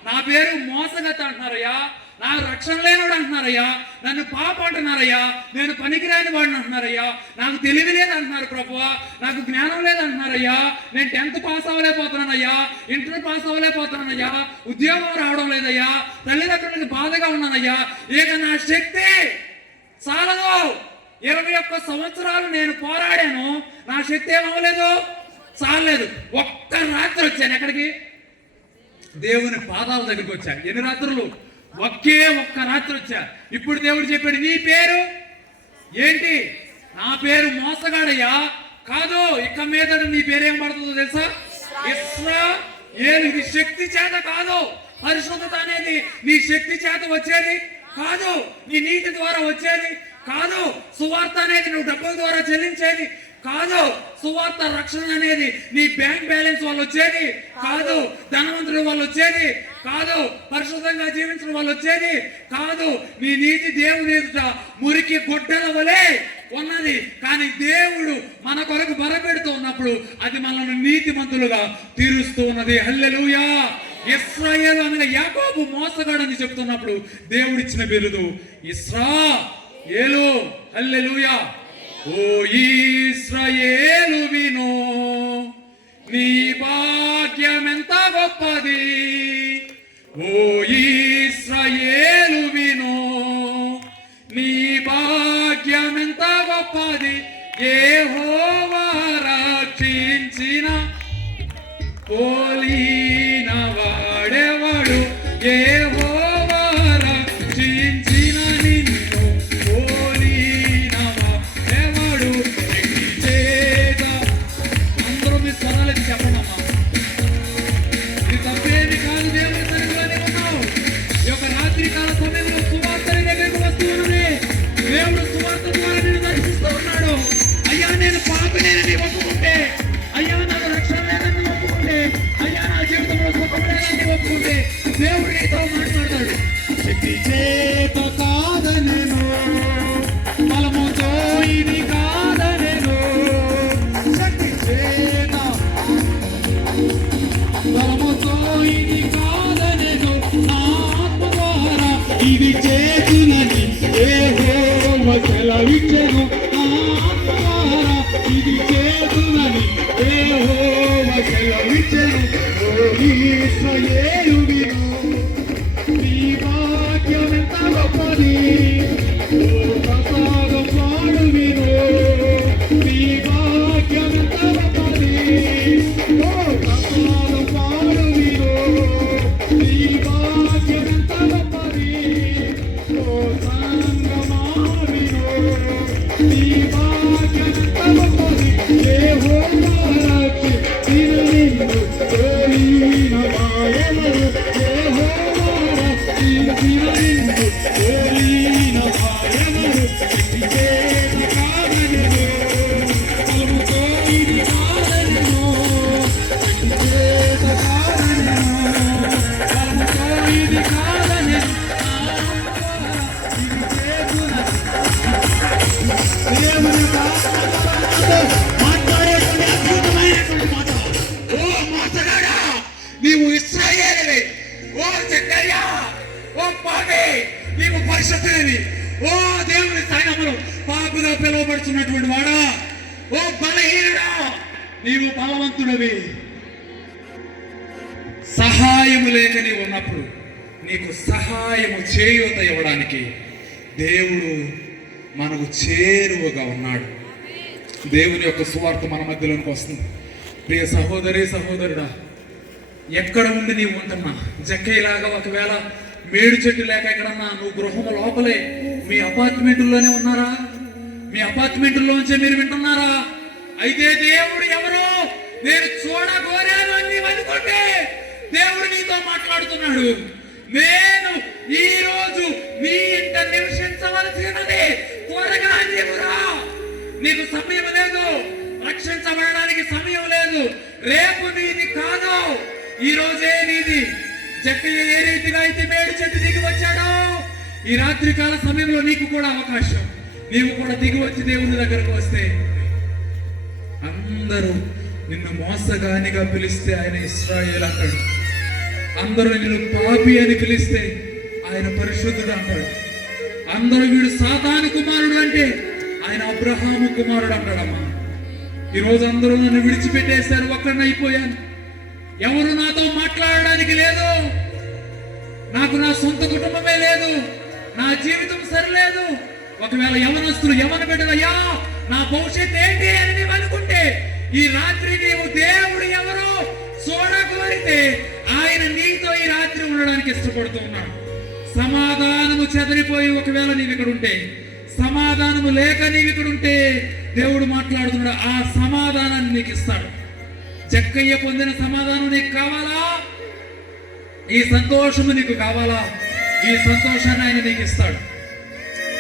నా పేరు మోసగత అంటున్నారయ్యా, నా రక్షణ లేనివాడు అంటున్నారయ్యా, నన్ను పాప అంటున్నారయ్యా, నేను పనికిరాని వాడిని అంటున్నారయ్యా, నాకు తెలివి లేదు అంటున్నారు ప్రభువా, నాకు జ్ఞానం లేదు అంటున్నారయ్యా, నేను 10th పాస్ అవ్వలేకపోతున్నానయ్యా, ఇంటర్ పాస్ అవ్వలేకపోతున్నానయ్యా, ఉద్యోగం రావడం లేదయ్యా, తల్లిదండ్రులకు బాధగా ఉన్నానయ్యా, ఇక నా శక్తి చాలదు. 21 సంవత్సరాలు నేను పోరాడాను, నా శక్తి ఏమవ్వలేదు, చాలలేదు. ఒక్క రాత్రి వచ్చాను ఎక్కడికి? దేవుని పాదాల దగ్గరికి వచ్చా. ఎన్ని రాత్రులు? ఒకే ఒక్క రాత్రి వచ్చా. ఇప్పుడు దేవుడు చెప్పాడు, నీ పేరు ఏంటి? నా పేరు మోసగాడయ్యా కాదు, ఇక మీద నీ పేరేం పడుతుందో తెలుసా? ఇశ్రాయేలు, ఇది శక్తి చేత కాదు. పరిశుద్ధత అనేది నీ శక్తి చేత వచ్చేది కాదు, నీ నీతి ద్వారా వచ్చేది కాదు. సువార్త అనేది నువ్వు డబ్బుల ద్వారా చెల్లించేది కాదు. సువార్త రక్షణ అనేది నీ బ్యాంక్ బ్యాలెన్స్ వాళ్ళు వచ్చేది కాదు. ధనవంతుల వాళ్ళు వచ్చేది కాదు. పరిశుద్ధంగా జీవించడం వాళ్ళు వచ్చేది కాదు. నీ నీతి దేవుని ఎదుట మురికి గొడ్డల వలె ఉన్నది. కానీ దేవుడు మన కొరకు బరపెడుతూ ఉన్నప్పుడు అది మనల్ని నీతిమంతులుగా తీరుస్తూ ఉన్నది. హల్లెలూయా. ఇశ్రాయేలు అనగా యాకోబు మోసగాడని చెప్తున్నప్పుడు దేవుడిచ్చిన బిరుదు ఇశ్రాయేలు. హల్లెలూయా. ఓ ఇశ్రాయేలు వినో, నీ భాగ్యం ఎంత గొప్పది. ఓ ఇశ్రాయేలు వినో, నీ భాగ్యం ఎంత గొప్పది. యెహోవా రక్షించిన పోలిన వాడెవడు. యెహోవా రక్షించిన నిన్ను పోలిన వాడెవడు. చేత అందరూ మీ స్వరాలకి చెప్పనమ్మా. ఇది తప్పేమి కాదు. దేవుని సన్నిధిలోనే ఉన్నావు. ఈ యొక్క రాత్రి కాల సమయంలో సువార్త నీ దగ్గరకు వస్తూ ఉన్నది. దేవుడు సువార్త ద్వారా నేను దర్శిస్తూ ఉన్నాడు. అయ్యా నేను పాపినేనని ఒప్పుకుంటే, అయ్యా నాకు రక్షణ లేదని ఒప్పుకుంటే, అయ్యా నా జీవితంలో సుఖం లేదని ఒప్పుకుంటే దేవుడు నీతో మాట్లాడతాడు. శక్తి చేత కాదనెను, బలముతో ఇది కాదనెను. శక్తి చేత బలముతో ఇది కాదనెను. నా ఆత్మ ద్వారా ఇది చేతునని యెహోవా సెలవిచ్చెను. నా ఆత్మ ద్వారా ఇది చేతునని యెహోవా సెలవిచ్చెను. ఓ ఇశ్రాయేలు విను, నీ భాగ్యం ఎంత గొప్పది. ఓ ప్రసాదం పాడు విను, నీ భాగ్యం ఎంత గొప్పది. ఓ ప్రసాదం పాడు విను, నీ భాగ్యం ఎంత గొప్పది. ఓ సంగమా విను, నీ భాగ్యం ఎంత గొప్పది. యెహోవా రక్షించిన నిన్ను పోలిన వాడెవడు. యెహోవా రక్షించిన నిన్ను పోలిన వాడెవడు. శక్తి చేత కాదనెను, బలముతో ఇది కాదనెను. శక్తి చేత కాదనెను, బలముతో ఇది కాదనెను. ఇది చేతునని దేవుని మాట్లాడేటువంటి అద్భుతమైనటువంటి మాట. ఓ మోసగాడా, నీవు ఇశ్రాయేలువి. ఓ జకర్యా, ఓ పాపి, నీవు పరిశుద్ధుడివి. ఓ దేవుని సైన్యములు పాపుగా పిలువబడుతున్నటువంటి వాడా, ఓ బలహీనుడా, నీవు బలవంతుడివి. సహాయము లేక నీవు ఉన్నప్పుడు నీకు సహాయము చేయూత ఇవ్వడానికి దేవుడు మనకు చేరువగా ఉన్నాడు. దేవుని యొక్క సువార్త మన మధ్యలోనికి వస్తుంది. ప్రియ సహోదరి సహోదరుడా, ఎక్కడ ఉండి నీవు ఉంటున్నా, జక్కయ్యలాగా ఒకవేళ మేడు చెట్టు లేక ఎక్కడన్నా నువ్వు గృహము లోపలే మీ అపార్ట్మెంట్లోనే ఉన్నారా? మీ అపార్ట్మెంట్లోంచే మీరు వింటున్నారా? అయితే దేవుడు ఎవరో నేను చూడగోరాను అని నీవు అనుకుంటే దేవుడు నీతో మాట్లాడుతున్నాడు. నేను ఈ రోజు నీ ఇంట నివసించవలసినది, త్వరగా నీవురా. నీకు సమయం లేదు, రక్షించబడడానికి సమయం లేదు. రేపు నీది కాదు, ఈ రోజే నీది. జక్కయ్య ఏ రీతిగా అయితే మేడు చెట్టు దిగి వచ్చాడో, ఈ రాత్రి కాల సమయంలో నీకు కూడా అవకాశం. నీవు కూడా దిగి వచ్చి దేవుని దగ్గరకు వస్తే అందరూ నిన్ను మోసగానిగా పిలిస్తే ఆయన ఇశ్రాయేలు అంటాడు. అందరూ నిన్ను పాపి అని పిలిస్తే ఆయన పరిశుద్ధుడు అంటాడు. అందరూ వీడు సాతాను కుమారుడు అంటే ఆయన అబ్రహాము కుమారుడు అంటాడమ్మా. ఈరోజు అందరూ నన్ను విడిచిపెట్టేశారు, ఒక్కడిని అయిపోయాను, ఎవరు నాతో మాట్లాడడానికి లేదు, నాకు నా సొంత కుటుంబమే లేదు, నా జీవితం సరిలేదు. ఒకవేళ యవనస్తులు యవన బిడ్డలయ్యా నా భవిష్యత్ ఏంటి అని నీవు అనుకుంటే ఈ రాత్రి నీవు దేవుడు ఎవరో చూడగోరితే ఆయన నీతో ఈ రాత్రి ఉండడానికి ఇష్టపడుతూ ఉన్నాడు. సమాధానము చెదరిపోయి ఒకవేళ నీవు ఇక్కడ ఉంటే, సమాధానము లేక నీవు ఇక్కడ ఉంటే దేవుడు మాట్లాడుతున్నాడు. ఆ సమాధానాన్ని నీకు ఇస్తాడు. చెక్కయ్య పొందిన సమాధానం నీకు కావాలా? ఈ సంతోషము నీకు కావాలా? ఈ సంతోషాన్ని ఆయన నీకు ఇస్తాడు.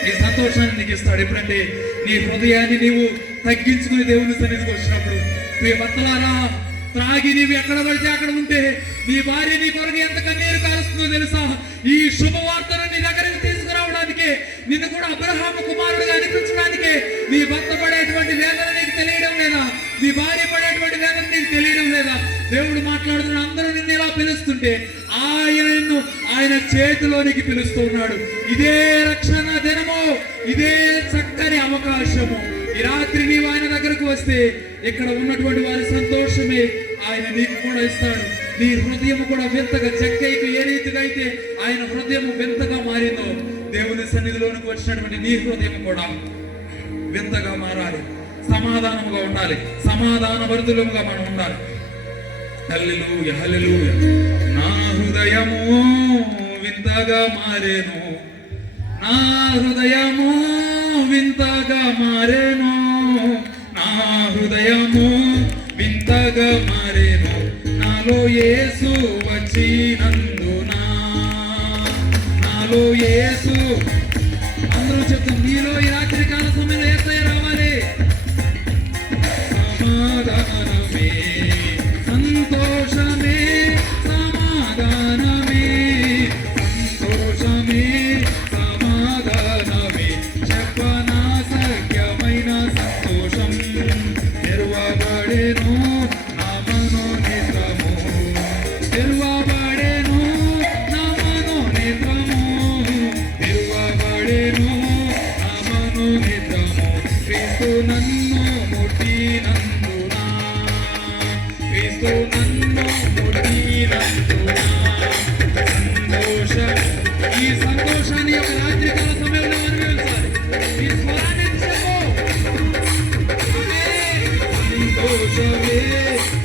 ఈ సంతోషాన్ని నీకు ఇస్తాడు. ఎప్పుడంటే నీ హృదయాన్ని నీవు తగ్గించుకుని దేవుని సన్నిధికి వచ్చినప్పుడు. మీ భర్తలారా, త్రాగి నీవు ఎక్కడ పడితే అక్కడ ఉంటే నీ భార్య నీ కొరకు ఎంత కన్నీరు కారుస్తుందో తెలుసా? ఈ శుభవార్తను నీ దగ్గరికి తీసుకురావడానికి, నిన్ను కూడా అబ్రహాము కుమారుడుగా అనిపించడానికి నీ భర్త పడేటువంటి వేదన నీకు తెలియడం లేదా? నీ భార్య పడేటువంటి వేదన నీకు తెలియడం లేదా? దేవుడు మాట్లాడుతున్న అందరూ నిన్ను ఇలా పిలుస్తుంటే ఆయన చేతిలోనికి పిలుస్తూ ఉన్నాడు. ఇదే రక్షణ దినము, ఇదే చక్కని అవకాశము. ఈ రాత్రి నీవు ఆయన దగ్గరకు వస్తే ఇక్కడ ఉన్నటువంటి వారి సంతోషమే ఆయన నీకు కూడా ఇస్తాడు. నీ హృదయం కూడా వింతగా, చెక్కైకి ఏ రీతిగా అయితే ఆయన హృదయం వింతగా మారిందో, దేవుని సన్నిధిలోనికి వచ్చినటువంటి నీ హృదయం కూడా వింతగా మారాలి. సమాధానముగా ఉండాలి, సమాధాన భరితులుగా మనం ఉండాలి. హల్లెలూయా, హల్లెలూయా. నా హృదయము వింతగా మారేను, నా హృదయము వింతగా మారేను, నా హృదయము వింతగా మారేను, నాలో యేసు వచ్చినందున, నాలో యేసు. అందరూ చెప్తాం, నీలో ఈ రాత్రి కాల సమయంలో యేసయ్య రావాలి. సమాధానమే సంతోషమే, సమాధానమే సంతోషమే, సమాధానమే చెప్పనా సఖ్యమైన సంతోషం. తెరువబడెను నా మనోనేత్రము, తెరువబడెను నా మనోనేత్రము, తెరువబడెను నా మనోనేత్రము. క్రీస్తు నన్ను ముట్టినందున, క్రీస్తు నన్ను ముట్టినందున సంతోషం. ఈ సంతోషాన్ని ఒక రాత్రి కాల సమయంలో అనుభవించాలి. ఈ స్వరాన్ని చెప్పు. సంతోషమే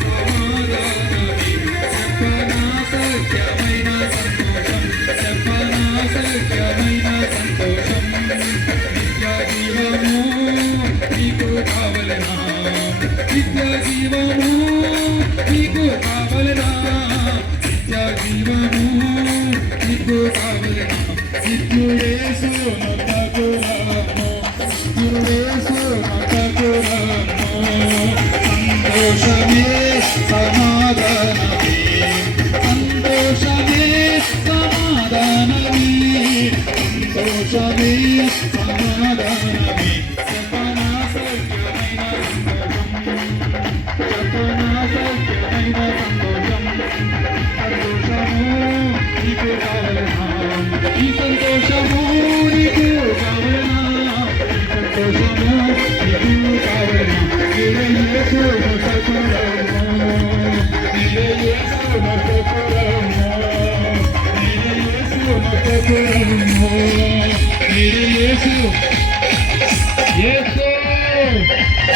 సమాధానమే చెప్పనా సఖ్యమైన సంతోషం, చెప్పనా సఖ్యమైన సంతోషం. నిత్య జీవము నీకు కావలెనా, నిత్య జీవము నీకు కావలెనా, నిత్య జీవము నీకు కావలెనా. నిత్యుడేసు నొద్దకు రమ్ము, నిత్యుడేసు నొద్దకు రమ్ము. సంతోషమే సమాధానమే, సంతోషమే సమాధానమే, సంతోషమే సమాధానమే చెప్పనా సఖ్యమైన సంతోషం, చెప్పనా సఖ్యమైన సంతోషం. సంతోషము నీకు కావలెనా, ఈ సంతోషము నీకు కావలెనా, ఈ సంతోషము నీకు కావలెనా. నీవే యేసు నొద్దకు రమ్ము, నీవే యేసు నొద్దకు రమ్ము, నీవే యేసు నొద్దకు రమ్ము, నీవే యేసు. యేసు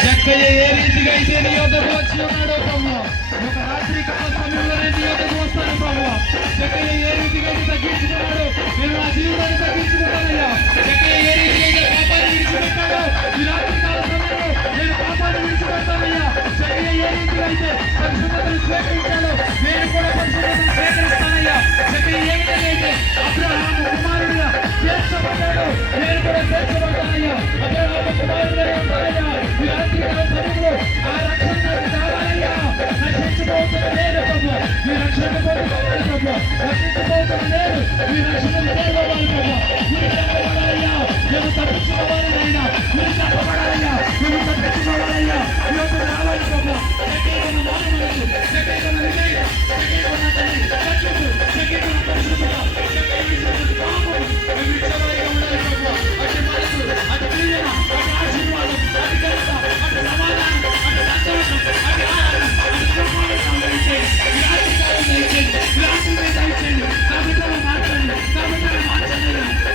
చక్కగా ఏ రీతిగా అయితే నీ యొద్దకు వచ్చి ఉన్నాడో ప్రభువా, ఒక రాత్రి కాల సమయంలో నీ యొద్దకు వస్తాను ప్రభువా. చక్కగా ఏ రీతిగా అయితే తగ్గించుకున్నాడు, నేను నా జీవితాన్ని తగ్గించుకుంటానయ్యా. చక్కగా ఏ రీతిగా అయితే పాపాన్ని విడిచిపెట్టాడో, ఈ రాత్రి కాల సమయంలో నేను పాపాన్ని విడిచిపెడతానయ్యా. చక్కగా ఏ రీతిగా అయితే పరిశుద్ధతను స్వీకరించాడో, నేను కూడా పరిశుద్ధతను స్వీకరిస్తానయ్యా. చక్కగా ఏ విధంగా అయితే అబ్రహాము కుమారుడిగా చేర్చబడ్డాడో, నేను కూడా చేర్చబడతానయ్యా. అబ్రహాము కుమారుడిగా ఉంటానయ్యా. ఈ రాత్రి కాల సమయంలో ఆ రక్షణ నాకు కావాలయ్యా. నశించిపోతున్న నేను ప్రభువా, ఈ రక్షణ పొందుకోవాలి ప్రభువా. నశించిపోతున్న నేను ఈ రక్షణను పొందుకోవాలి ప్రభువా. మీరు తప్పబడాలయ్యా, నేను తప్పించుకోవాలి నాయనా, మీరు తప్పబడాలయ్యా, నేను తప్పించుకోవాలయ్యా. ఈరోజు రావాలి ప్రభువా. ప్రత్యేకమైన మారు మనసు, ప్రత్యేకమైన విజయం, ప్రత్యేకమైన తల్లి రక్షకు, ప్రత్యేకమైన పరిశుభ్రత, ప్రత్యేకమైన పాపము మేము ఇచ్చేవారిగా ఉండాలి ప్రభువా. అటు మనసు, అటు దీవెన, అటు ఆశీర్వాదం, అటు ఘనత, అటు సమాధానం, అటు సంతోషం, అటు ఆనందం, అటు కృపను దయచేయండి. ఈ రాత్రి కాలం దయచేయండి, ఈ రాత్రి మీద దయచేయండి. నా బిడ్డలు మార్చండి, నా బిడ్డలు మార్చండి,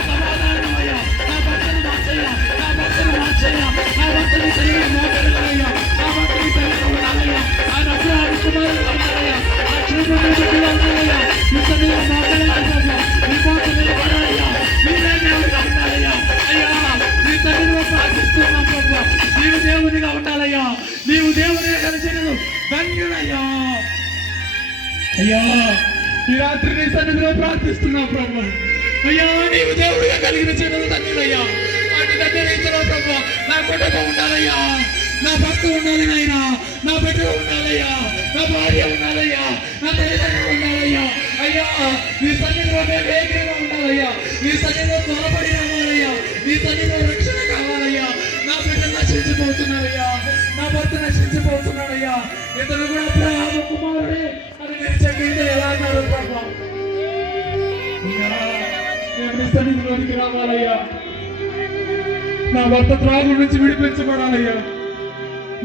సమాధానం అయ్యా. నా భర్తను మార్చయ్యా, నా భర్తను మార్చయ్యా, నా భర్తని తెలియ మోపెడలయ్యా, నా భర్తని తెలియ ఉండాలయ్యా. ఆయన అబ్రహాము కుమారుడు ఉండాలయ్యా, ఆ చూపుని బిడ్డలు ఉండాలయ్యా. ఇంతలో మాట్లాడాలయ్యా, మీ కోసం నిలబడాలయ్యా, మీరే దేవుడిగా ఉండాలయ్యా. అయ్యా నీ తండ్రిలో ప్రార్థిస్తున్నాం ప్రభు, నీవు దేవునిగా ఉండాలయ్యా. నీవు దేవునిగా కలిసినను ధన్యుడయ్యా. అయ్యా ఈ రాత్రి నీ సన్నిధిలో ప్రార్థిస్తున్నావు ప్రభు. అయ్యా నీవు దేవుడిగా కలిగిన చిన్నది ధన్యుడయ్యా. అటు దగ్గర ప్రభు నా కుటుంబం ఉండాలయ్యా, నా భర్త ఉండాలి నాయనా, నా బిడ్డలు ఉండాలయ్యా, నా భార్య ఉండాలయ్యా, నా తల్లిదండ్రులు ఉండాలయ్యా. అయ్యా నీ సన్నిధిలో మేము వేగంగా ఉండాలయ్యా, నీ సన్నిధిలో త్వరపడి రావాలయ్యా, నీ సన్నిధిలో రక్షణ కావాలయ్యా. నా బిడ్డలు నశించిపోతున్నారయ్యా, నా భర్త నశించిపోతున్నాడయ్యా. ఇతను కూడా అబ్రహాము కుమారుడే అని మీరు చెప్పింటే ఎలా అన్నారు ప్రభు? మేము నీ సన్నిధిలోనికి రావాలయ్యా, నా భర్త త్రాగు నుంచి విడిపించబడాలయ్యా,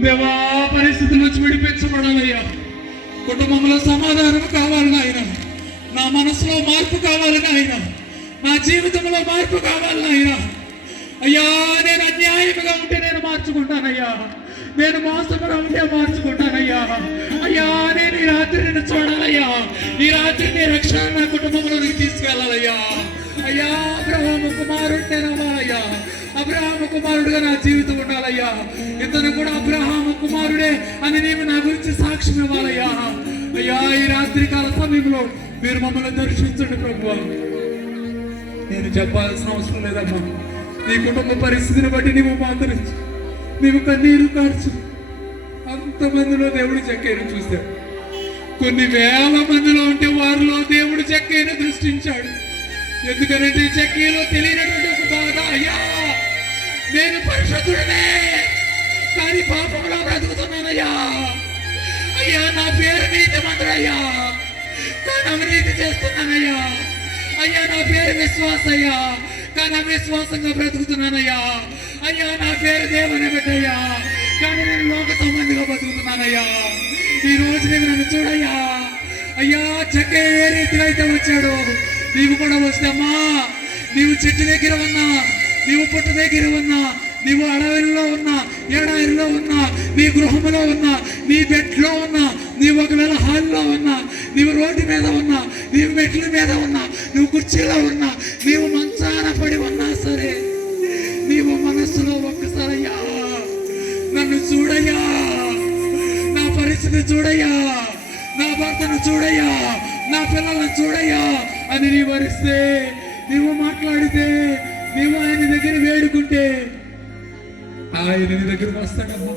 దేవా పరిస్థితుల నుంచి విడిపించబడాలయ్యా, కుటుంబంలో సమాధానం కావాలి నాయన, నా మనసులో మార్పు కావాలి నాయన, నా జీవితంలో మార్పు కావాలి నాయన. అయ్యా నేను అన్యాయంగా ఉంటే నేను మార్చుకుంటానయ్యా, నేను మోసంగా ఉంటే మార్చుకుంటానయ్యా. అయ్యా నేను ఈ రాత్రి నిన్ను చూడాలయ్యా, ఈ రాత్రి నీ రక్షణ నా కుటుంబంలోకి తీసుకెళ్ళాలయ్యా. అయ్యా అబ్రహాము కుమారుడు నేను అవ్వాలయ్యా, అబ్రహాము కుమారుడుగా నా జీవితం ఉండాలయ్యా. ఇతను కూడా అబ్రహాము కుమారుడే అని నీవు నా గురించి సాక్ష్యం ఇవ్వాలయ్యా. అయ్యా ఈ రాత్రి కాల సమయంలో మీరు మమ్మల్ని దర్శించండి ప్రభు. నేను చెప్పాల్సిన అవసరం లేదమ్మా, నీ కుటుంబ పరిస్థితిని బట్టి నీవు మాతరించు, నీవు కన్నీరు కార్చు. అంతమందిలో దేవుడు చెక్కైన చూశాడు, కొన్ని వేల మందిలో ఉంటే వారిలో దేవుడు చెక్కైన దృష్టించాడు. ఎందుకంటే చెక్కీలో తెలియనటువంటి ఒక బాధ, అయ్యా నేను పరిశుద్ధుడనే కానీ పాపంలో బ్రతుకుతున్నానయ్యా. అయ్యా నా పేరు నీతి మంత్రయ్యా కానీ అవినీతి చేస్తున్నానయ్యా. అయ్యా నా పేరు విశ్వాసయ్యా కానీ అవిశ్వాసంగా బ్రతుకుతున్నానయ్యా. అయ్యా నా పేరు దేవుని బిడ్డయ్యా కానీ నేను లోక సంబంధిగా బతుకుతున్నానయ్యా. ఈ రోజు నేను నన్ను చూడయ్యా. అయ్యా చెక్క ఏ రీతిలో అయితే వచ్చాడో నీవు కూడా వస్తామా. నీవు చెట్టు దగ్గర ఉన్నా, నీవు పుట్ట దగ్గర ఉన్నా, నీవు అడవిలో ఉన్నా, ఎడారిలో ఉన్నా, నీ గృహంలో ఉన్నా, నీ బెడ్లో ఉన్నా, నీవు ఒకవేళ హాల్లో ఉన్నా, నీవు రోడ్డు మీద ఉన్నా, నీవు మెట్ల మీద ఉన్నా, నువ్వు కుర్చీలో ఉన్నా, నీవు మంచాన పడి ఉన్నా సరే, నీవు మనస్సులో ఒక్కసారయ్యా నన్ను చూడయ్యా, నా పరిస్థితి చూడయ్యా, నా భర్తను చూడయ్యా, నా పిల్లలను చూడయ్యా అని నీవు వరిస్తే, నీవు మాట్లాడితే, నీవు ఆయన దగ్గర వేడుకుంటే ఆయన నీ దగ్గరకు వస్తాడమ్మా.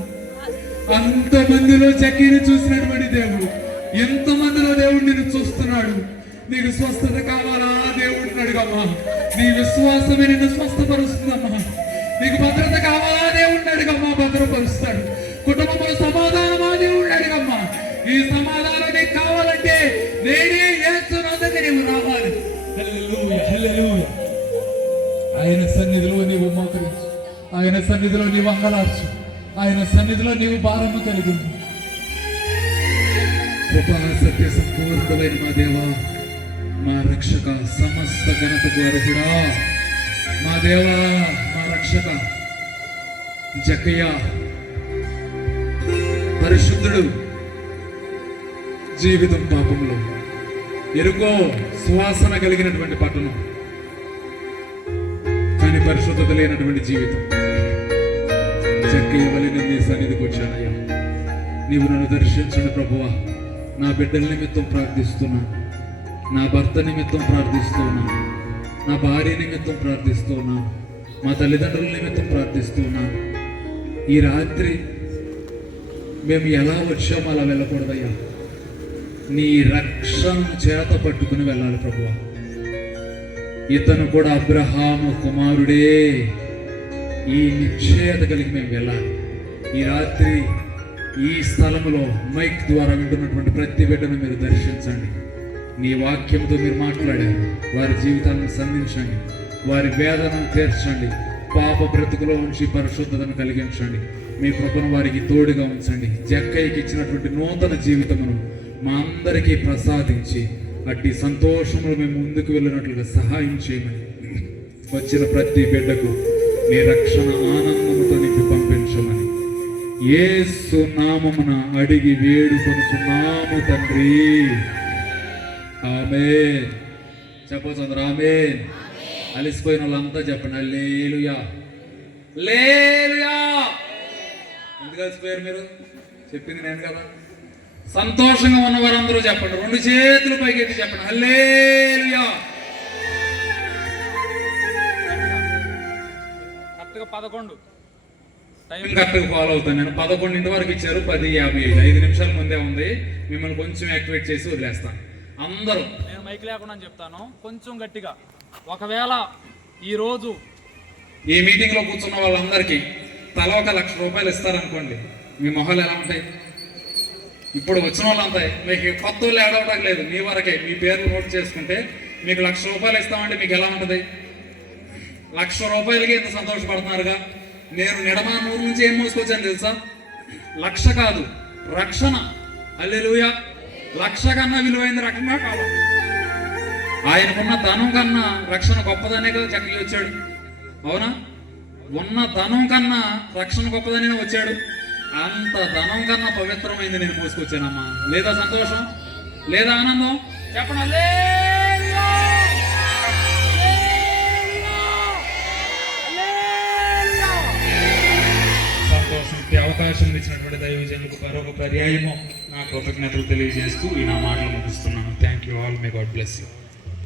అంతమందిలో చక్కీని చూసినటువంటి దేవుడు ఎంతమందిలో దేవుడు నిన్ను చూస్తున్నాడు. నీకు స్వస్థత కావాలా దేవుడిని అడుగమ్మా, నీ విశ్వాసమే నిన్ను స్వస్థపరుస్తుందమ్మా. నీకు భద్రత కావాలా దేవుడిని అడుగమ్మా, భద్రపరుస్తాడు. కుటుంబంలో సమాధానమా దేవుడిని అడుగమ్మా. ఈ సమాధానం నీకు కావాలంటే నేనే యేసునందుకు నీవు రావాలి. హల్లెలూయా హల్లెలూయా. ఆయన సన్నిధిలో నీవు మోకరించు, ఆయన సన్నిధిలో నీవు అంగలార్చు, ఆయన సన్నిధిలో నీవు భారము కలిగి. కృపా సత్య సంపూర్ణమైన మా దేవా, మా రక్షక, సమస్త ఘనతకు అర్హుడా, మా దేవా, మా రక్షక జక్కయ్య పరిశుద్ధుడు, జీవితం పాపంలో ఎరుకో సువాసన కలిగినటువంటి పట్టణం కానీ పరిశుద్ధత లేనటువంటి జీవితం. జక్కయ్య వలె నేను నీ సన్నిధికి వచ్చానయ్యా. నీవు నన్ను దర్శించండి ప్రభువా. నా బిడ్డల నిమిత్తం ప్రార్థిస్తున్నాను, నా భర్త నిమిత్తం ప్రార్థిస్తున్నాను, నా భార్య నిమిత్తం ప్రార్థిస్తున్నాను, మా తల్లిదండ్రుల నిమిత్తం ప్రార్థిస్తున్నాను. ఈ రాత్రి మేము ఎలా వచ్చామో అలా వెళ్ళకూడదయ్యా, నీ రక్షణను చేత పట్టుకుని వెళ్ళాలి ప్రభువా. ఇతను కూడా అబ్రహాము కుమారుడే, ఈ నిశ్చయత కలిగి మేము వెళ్ళాలి. ఈ రాత్రి ఈ స్థలంలో మైక్ ద్వారా వింటున్నటువంటి ప్రతి బిడ్డను మీరు దర్శించండి. నీ వాక్యంతో మీరు మాట్లాడారు, వారి జీవితాలను సంధించండి, వారి వేదనను తీర్చండి, పాప బ్రతుకులో ఉంచి పరిశుద్ధతను కలిగించండి. మీ కృపను వారికి తోడుగా ఉంచండి. జక్కయ్యకి ఇచ్చినటువంటి నూతన జీవితమును మా అందరికీ ప్రసాదించి అట్టి సంతోషంలో మేము ముందుకు వెళ్ళినట్లుగా సహాయం చేయమని, వచ్చిన ప్రతి బిడ్డకు నీ రక్షణ ఆనందముతో నింపి పంపించమని యేసు నామమున అడిగి వేడుకొనుచున్నాము తండ్రి. ఆమేన్. చెప్పొచ్చు అందరూ ఆమేన్. అలిసిపోయిన వాళ్ళంతా చెప్పండి హల్లెలూయా హల్లెలూయా. ఎందుకు అలసిపోయారు మీరు? చెప్పింది నేను కదా. సంతోషంగా ఉన్న వారందరూ చెప్పండి, 2 చేతులు పైకెత్తి చెప్పండి హల్లెలూయా. కరెక్ట్గా 11 టైం కరెక్ట్గా ఫాలో అవుతాను నేను. 11 వరకు ఇచ్చారు, 10:55, 5 నిమిషాల ముందే ఉంది. మిమ్మల్ని కొంచెం యాక్టివేట్ చేసి వదిలేస్తాను. అందరూ నేను మైక్ లేకుండా చెప్తాను కొంచెం గట్టిగా. ఒకవేళ ఈరోజు ఈ మీటింగ్ లో కూర్చున్న వాళ్ళందరికీ తల 1,00,000 రూపాయలు ఇస్తారనుకోండి, మీ మొహాలు ఎలా ఉంటాయి? ఇప్పుడు వచ్చిన వాళ్ళంతా మీకు కొత్త వాళ్ళు ఏడవటం లేదు, మీ వరకే మీ పేర్లు నోట్ చేసుకుంటే మీకు 1,00,000 రూపాయలు ఇస్తామంటే మీకు ఎలా ఉంటుంది? 1,00,000 రూపాయలకి ఎంత సంతోషపడుతున్నారుగా. నేను నిడమానూరు నుంచి ఏం మోసుకొచ్చాను తెలుసా? 1,00,000 కాదు, రక్షణ. హల్లెలూయా. 1,00,000 కన్నా విలువైంది రక్షణ కాదు. ఆయనకున్న ధనం కన్నా రక్షణ గొప్పదనే కదా చక్కగా వచ్చాడు. అవునా? ఉన్న ధనం కన్నా రక్షణ గొప్పదనే వచ్చాడు. అంత ధనం కన్నా పవిత్రమైంది నేను మోసుకొచ్చానమ్మా. లేదా సంతోషం? లేదా ఆనందం? చెప్పండి హల్లెలూయా. సంతోషం. ఈ అవకాశం ఇచ్చినటువంటి దైవజనులకు మరొక పర్యాయము నా కృతజ్ఞతలు తెలియజేస్తూ ఈ నా మాటలు ముగిస్తున్నాను. Thank you all. May God bless you.